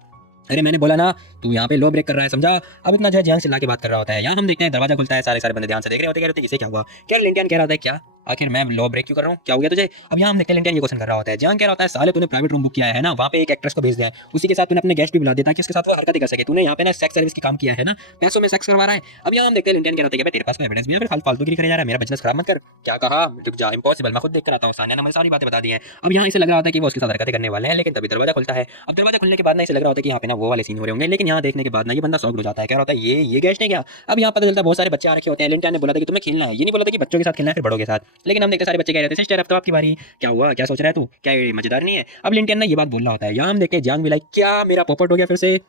अरे मैंने बोला ना तू यहाँ पे लो ब्रेक कर रहा है, समझा। अब इतना जो है ध्यान से ला के बात कर रहा होता है। यहाँ हम देखते हैं दरवाजा खुलता है, सारे बंदे ध्यान से देख रहे होते हैं, कह रहे होते इसे क्या हुआ, क्या लेंटियन कह रहा था क्या आखिर मैं लो ब्रेक क्यों कर रहा हूँ, क्या हो गया तुझे। अब यहाँ हम देखते हैं लेंटियन ये क्वेश्चन कर रहा होता है, जहाँ कह रहा होता है साले तूने प्राइवेट रूम बुक किया है ना, वहाँ पे एक एक्ट्रेस को भेज दिया है, उसी के साथ तूने अपने गेस्ट भी बुला देता है कि उसके साथ वो हरकतें कर सके, तूने यहाँ पे ना सेक्स सर्विस की काम किया है ना, पैसों में सेक्स करवा रहा है। अब यहाँ हम देखते हैं लेंटियन कह रहा है तेरे पास कोई एविडेंस भी है, फिर फालतू गिरी करे जा रहा है, मेरा बिजनेस खराब मत कर। क्या कहा, रुक जा, इम्पॉसिबल, मैं खुद देख कर आता हूँ, सानिया ने मुझे सारी बातें बता दी हैं। अब यहाँ इसे लग रहा होता है कि वो उसके साथ हरकतें करने वाले हैं, लेकिन तभी दरवाजा खुलता है। अब दरवाजा खुलने के बाद ना इसे लग रहा होता है कि यहाँ पे ना वो वाले सीन हो रहे होंगे, लेकिन यहाँ देखने के बाद ना ये बंदा शॉक हो जाता है, कह रहा होता है ये गेस्ट है क्या। अब यहाँ पता चलता है बहुत सारे बच्चे आ रखे होते हैं, लेंटियन ने बोला था कि तुम्हें खेलना है, ये नहीं बोला था कि बच्चों के साथ खेलना है फिर बड़ों के साथ। लेकिन हम देखते सारे बच्चे कह रहे थे सिस्टर अब तो आपकी बारी, क्या हुआ, क्या सोच रहा है तू, क्या ये मजेदार नहीं है। अब लिंटियन ना ये बात बोल रहा होता है, यहाँ हम देखते हैं जियांग भी लाइक क्या मेरा पोपट हो गया फिर से,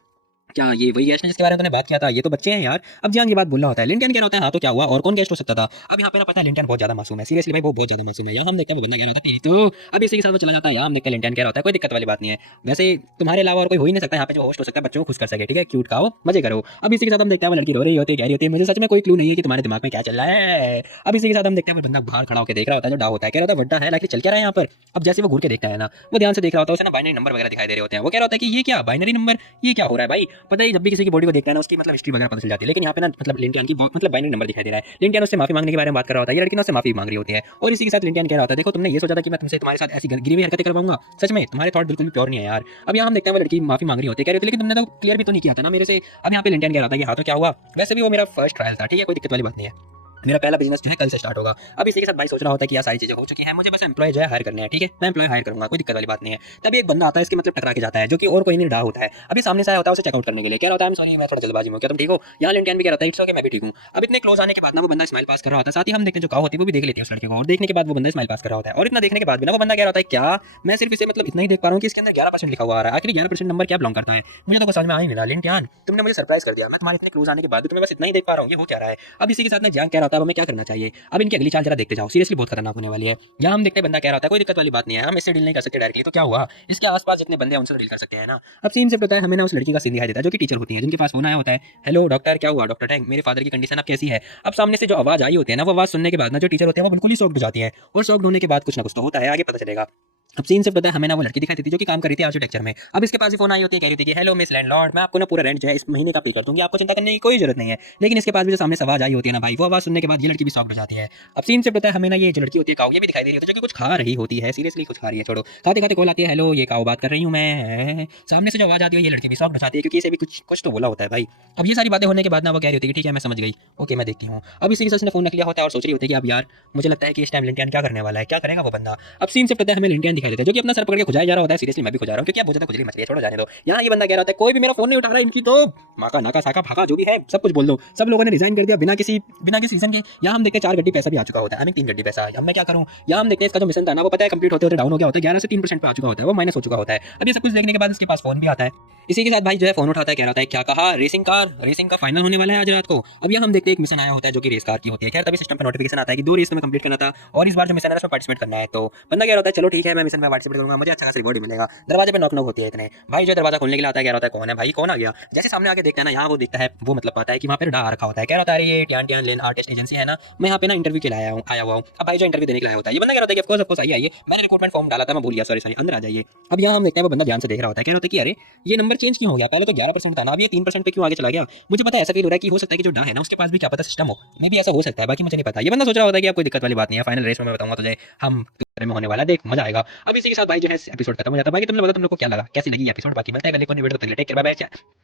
क्या ये वही गेस्ट है जिसके बारे में तूने बात किया था, ये तो बच्चे हैं यार। अब जियांग ये बात बोल रहा होता है, लिंटियन कह रहा होता है हाँ तो क्या हुआ और कौन गेस्ट हो सकता था। अब यहाँ पे ना पता है लिंटियन बहुत ज्यादा मासूम है, सीरियसली भाई वो बहुत ज्यादा मासूम है। यहाँ हम देखते हैं वो बंदा कह रहा होता है तेरी तो, अब इसी के साथ वो चला जाता है। यहाँ हम देखते हैं लिंटियन कह रहा होता है कोई दिक्कत वाली बात नहीं है, वैसे तुम्हारे अलावा और कोई हो ही नहीं सकता यहाँ पे जो होस्ट हो सकता है बच्चों को खुश कर सके, ठीक है क्यूट खाओ मजे करो। अब इसी के साथ हम देखते हैं वो लड़की रो रही होती है, कह रही होती है मुझे सच में कोई क्लू नहीं है कि तुम्हारे दिमाग में क्या चल रहा है। अब इसी के साथ हम देखते हैं वो बंदा बाहर खड़ा होकर देख रहा होता है, जो डा होता है कह रहा होता है बड्डा है लाइक चल क्या रहा है यहाँ पर। अब जैसे वो घूर के देखता है ना, वो ध्यान से देख रहा होता है, उसे ना बाइनरी नंबर वगैरह दिखाई दे रहे होते हैं। वो कह रहा होता है कि ये क्या बाइनरी नंबर, ये क्या हो रहा है भाई। पता है जब भी किसी की बॉडी को देखता है ना उसकी मतलब हिस्ट्री वगैरह पता चल जाती है, लेकिन यहाँ पे ना मतलब लिंटियन की मतलब बाइनरी नंबर दिखाई दे रहा है। लिंटियन उससे माफी मांगने के बारे में बात कर रहा होता है, ये लड़की ना उससे माफी मांग रही होती है। और इसी के साथ लिंटियन कह रहा होता है देखो तुमने ये सोचा था कि मैं तुमसे तुम्हारे साथ ऐसी गिरी हुई हरकतें करवाऊंगा, सच में तुम्हारे थॉट बिल्कुल भी प्योर नहीं है यार। अब यहाँ हम देखते हैं वो लड़की माफी मांग रही होती है, कह रही होती है लेकिन तुमने तो क्लियर भी तो नहीं किया था ना मेरे से। अब यहाँ पे लिंटियन कह रहा था कि हाँ तो क्या हुआ, वैसे भी वो मेरा फर्स्ट ट्रायल था, ठीक है कोई दिक्कत वाली बात नहीं है, मेरा पहला बिजनेस जो है कल से स्टार्ट होगा। अब इसी के साथ भाई सोच रहा होता है कि यार सारी चीजें हो चुकी हैं, मुझे बस एम्प्लॉय जो है हायर करने हैं, ठीक है मैं एम्प्लॉय हायर करूंगा कोई दिक्कत वाली बात नहीं है। तभी एक बंदा आता है इसके मतलब टकरा के जाता है, जो कि और कोई नहीं रहा होता है। अभी सामने से आया होता है उसे चेकआउट करने के लिए, कह रहा होता है सॉरी मैं थोड़ा जल्दबाजी में हूं, क्या तुम ठीक हो। यहाँ लिंटियन भी कह रहा था इट्स ओके मैं भी ठीक हूँ। अब इतने क्लोज आने के बाद ना वो बंदा स्माइल पास कर रहा होता है, साथ ही हम देखते हैं जो काव होती है वो भी देख लेते हैं उस लड़के को, और देखने के बाद वो बंदा स्माइल पास कर रहा होता है। और इतना देखने के बाद भी ना वो बंदा कह रहा होता है क्या मैं सिर्फ इसे मतलब इतना ही देख पा रहा हूँ कि इसके अंदर 11% लिखा हुआ आ रहा है, आखिर 11% नंबर क्या बिलोंग करता है, मुझे तो कुछ समझ में आ ही नहीं रहा। लिंटियन तुमने मुझे सरप्राइज कर दिया, मैं तुम्हारे इतने क्लोज आने के बाद भी तुम्हें बस इतना ही देख पा रहा हूँ, ये हो क्या रहा है। अब इसी के साथ ना जियांग कह रहा था हमें क्या करना चाहिए। अब इनकी अगली चाल जरा देखते जाओ, सीरियसली बहुत खतरनाक होने वाली है। यहाँ हम देखते हैं बंदा कह रहा होता है कोई दिक्कत वाली बात नहीं है, हम इससे डील नहीं कर सकते डायरेक्टली, तो क्या हुआ इसके आसपास जितने बंदे हैं उनसे डील कर सकते हैं ना। अब सीन से पता है हमें ना उस लड़की का सीन दिखाई देता है जो कि टीचर होती है, जिनके पास फोन आया होता है, हेलो डॉक्टर क्या हुआ डॉक्टर टैंक मेरे फादर की कंडीशन अब कैसी है। अब सामने से जो आवाज आई होती है ना वो आवाज सुनने के बाद ना जो टीचर होते हैं वो बिल्कुल ही शॉक्ड हो जाती है, और शॉक्ड होने के बाद कुछ ना कुछ तो होता है, आगे पता चलेगा। अब सीन से पता है हमें ना वो लड़की दिखाई देती है जो कि काम कर रही थी आर्किटेक्चर में। अब इसके पास भी फोन आई होती है, कह रही थी कि हेलो मिस लैंडलॉर्ड मैं आपको ना पूरा रेंट जो है इस महीने का पे कर दूंगी, आपको चिंता करने की कोई जरूरत नहीं है। लेकिन इसके पास भी जो सामने से आवाज आई होती है ना भाई, वो आवाज सुनने के बाद ये लड़की भी शॉक हो जाती है। अब सीन से पता है हमें ना ये जो लड़की होती है काऊ ये भी दिखाई दे रही होती है जो कि कुछ खा रही होती है, सीरियसली कुछ खा रही है, छोड़ो खाते खाते कॉल आती है, हेलो ये काऊ बात कर रही हूँ मैं। सामने से जो आवाज आती है ये लड़की भी शॉक हो जाती है क्योंकि इसे भी कुछ कुछ तो बोला होता है भाई। अब ये सारी बातें होने के बाद ना वो कह रही होती है कि ठीक है मैं समझ गई, ओके मैं देखती हूँ। अब इसी के साथ उसने फोन रख लिया होता है और सोच रही होती है कि अब यार मुझे लगता है कि इस टाइम लिंटियन क्या करने वाला है, क्या करेगा वो बंदा। अब सीन से पता है हमें लिंटियन दिखाई देता है जो कि अपना सर पकड़ के खुजाया जा रहा होता है, सीरियसली मैं भी खुजा रहा हूँ क्योंकि अब बहुत ज्यादा खुजली मच रही है, छोड़ो जाने दो। यहाँ ये बंदा कह रहा होता है कोई भी मेरा फोन नहीं उठा रहा इनकी तो माँ का नाका साका फाका जो भी है सब कुछ बोल दो। सब लोगों ने रिजाइन कर दिया बिना किसी रीजन के। यहाँ हम देखते हैं 4 गड्डी पैसा भी आ चुका होता है, हमें 3 गड्डी पैसा, अब मैं क्या करूँ। यहाँ हम देखते हैं इसका जो मिशन था ना वो पता है कंप्लीट होते होते डाउन हो गया होता है, 11 से 3% पे आ चुका होता है, वो माइनस हो चुका होता है। अब ये सब कुछ देखने के बाद इसके पास फोन भी आता है। इसी के साथ भाई जो है फोन उठाता है, कह रहा है क्या कहा रेसिंग का फाइनल होने वाला है आज रात को। अब यहाँ हम देखते हैं एक मिशन आया होता है जो कि रेस कार की होती है। खैर तभी सिस्टम पर नोटिफिकेशन आता है कि 2 रेस तुम्हें कंप्लीट करना था और इस बार जो मिशन है उसमें पार्टिसिपेट करना है। तो बंदा कह रहा है चलो ठीक है मैं मिशन में पार्टिसिपेट करूंगा, मुझे अच्छा खासा रिवॉर्ड मिलेगा। दरवाजे पे नॉक नॉक होती है इतने भाई जो दरवाजा खोलने के लिए आता है, कह रहा है कौन है भाई कौन आ गया। जैसे सामने आके देखता है ना यहाँ वो देखता है वो मतलब पाता है कि वहाँ पे डा रखा होता है, कह रहा था अरे ये ट्यान ट्यान लेन आर्टिस्ट एजेंसी है ना, मैं यहाँ पे ना इंटरव्यू के लिए आया हुआ हूँ। अब भाई जो इंटरव्यू देने के लिए आया होता है ये बंदा कह रहा था कि ऑफ कोर्स आइए मैंने रिक्रूटमेंट फॉर्म डाला था मैं भूल गया सॉरी अंदर आ जाइए। अब यहाँ हम देखते हैं वो बंदा ध्यान से देख रहा होता है, कह रहा होता है कि अरे ये नंबर चेंज क्यों हो गया, पहले तो 11% था ना अब ये 3% पे क्यों आगे चला गया। मुझे पता है ऐसा फील हो रहा है कि हो सकता है कि जो डा है ना उसके पास भी क्या पता सिस्टम हो, मे भी ऐसा हो सकता है, बाकी मुझे नहीं पता। ये बंदा सोच रहा होता है कि अब कोई दिक्कत वाली बात नहीं है, फाइनल रेस में मैं बताऊंगा तुझे हम बारे में होने वाला देख मजा आएगा। अब इसी के साथ भाई जो है एपिसोड खत्म हो जाता है। बाकी तुमने बताया तुम लोग को क्या लगा कैसी लगी एपिसोड, बाकी मिलता है कल एक और वीडियो, तो टेक केयर बाय बाय।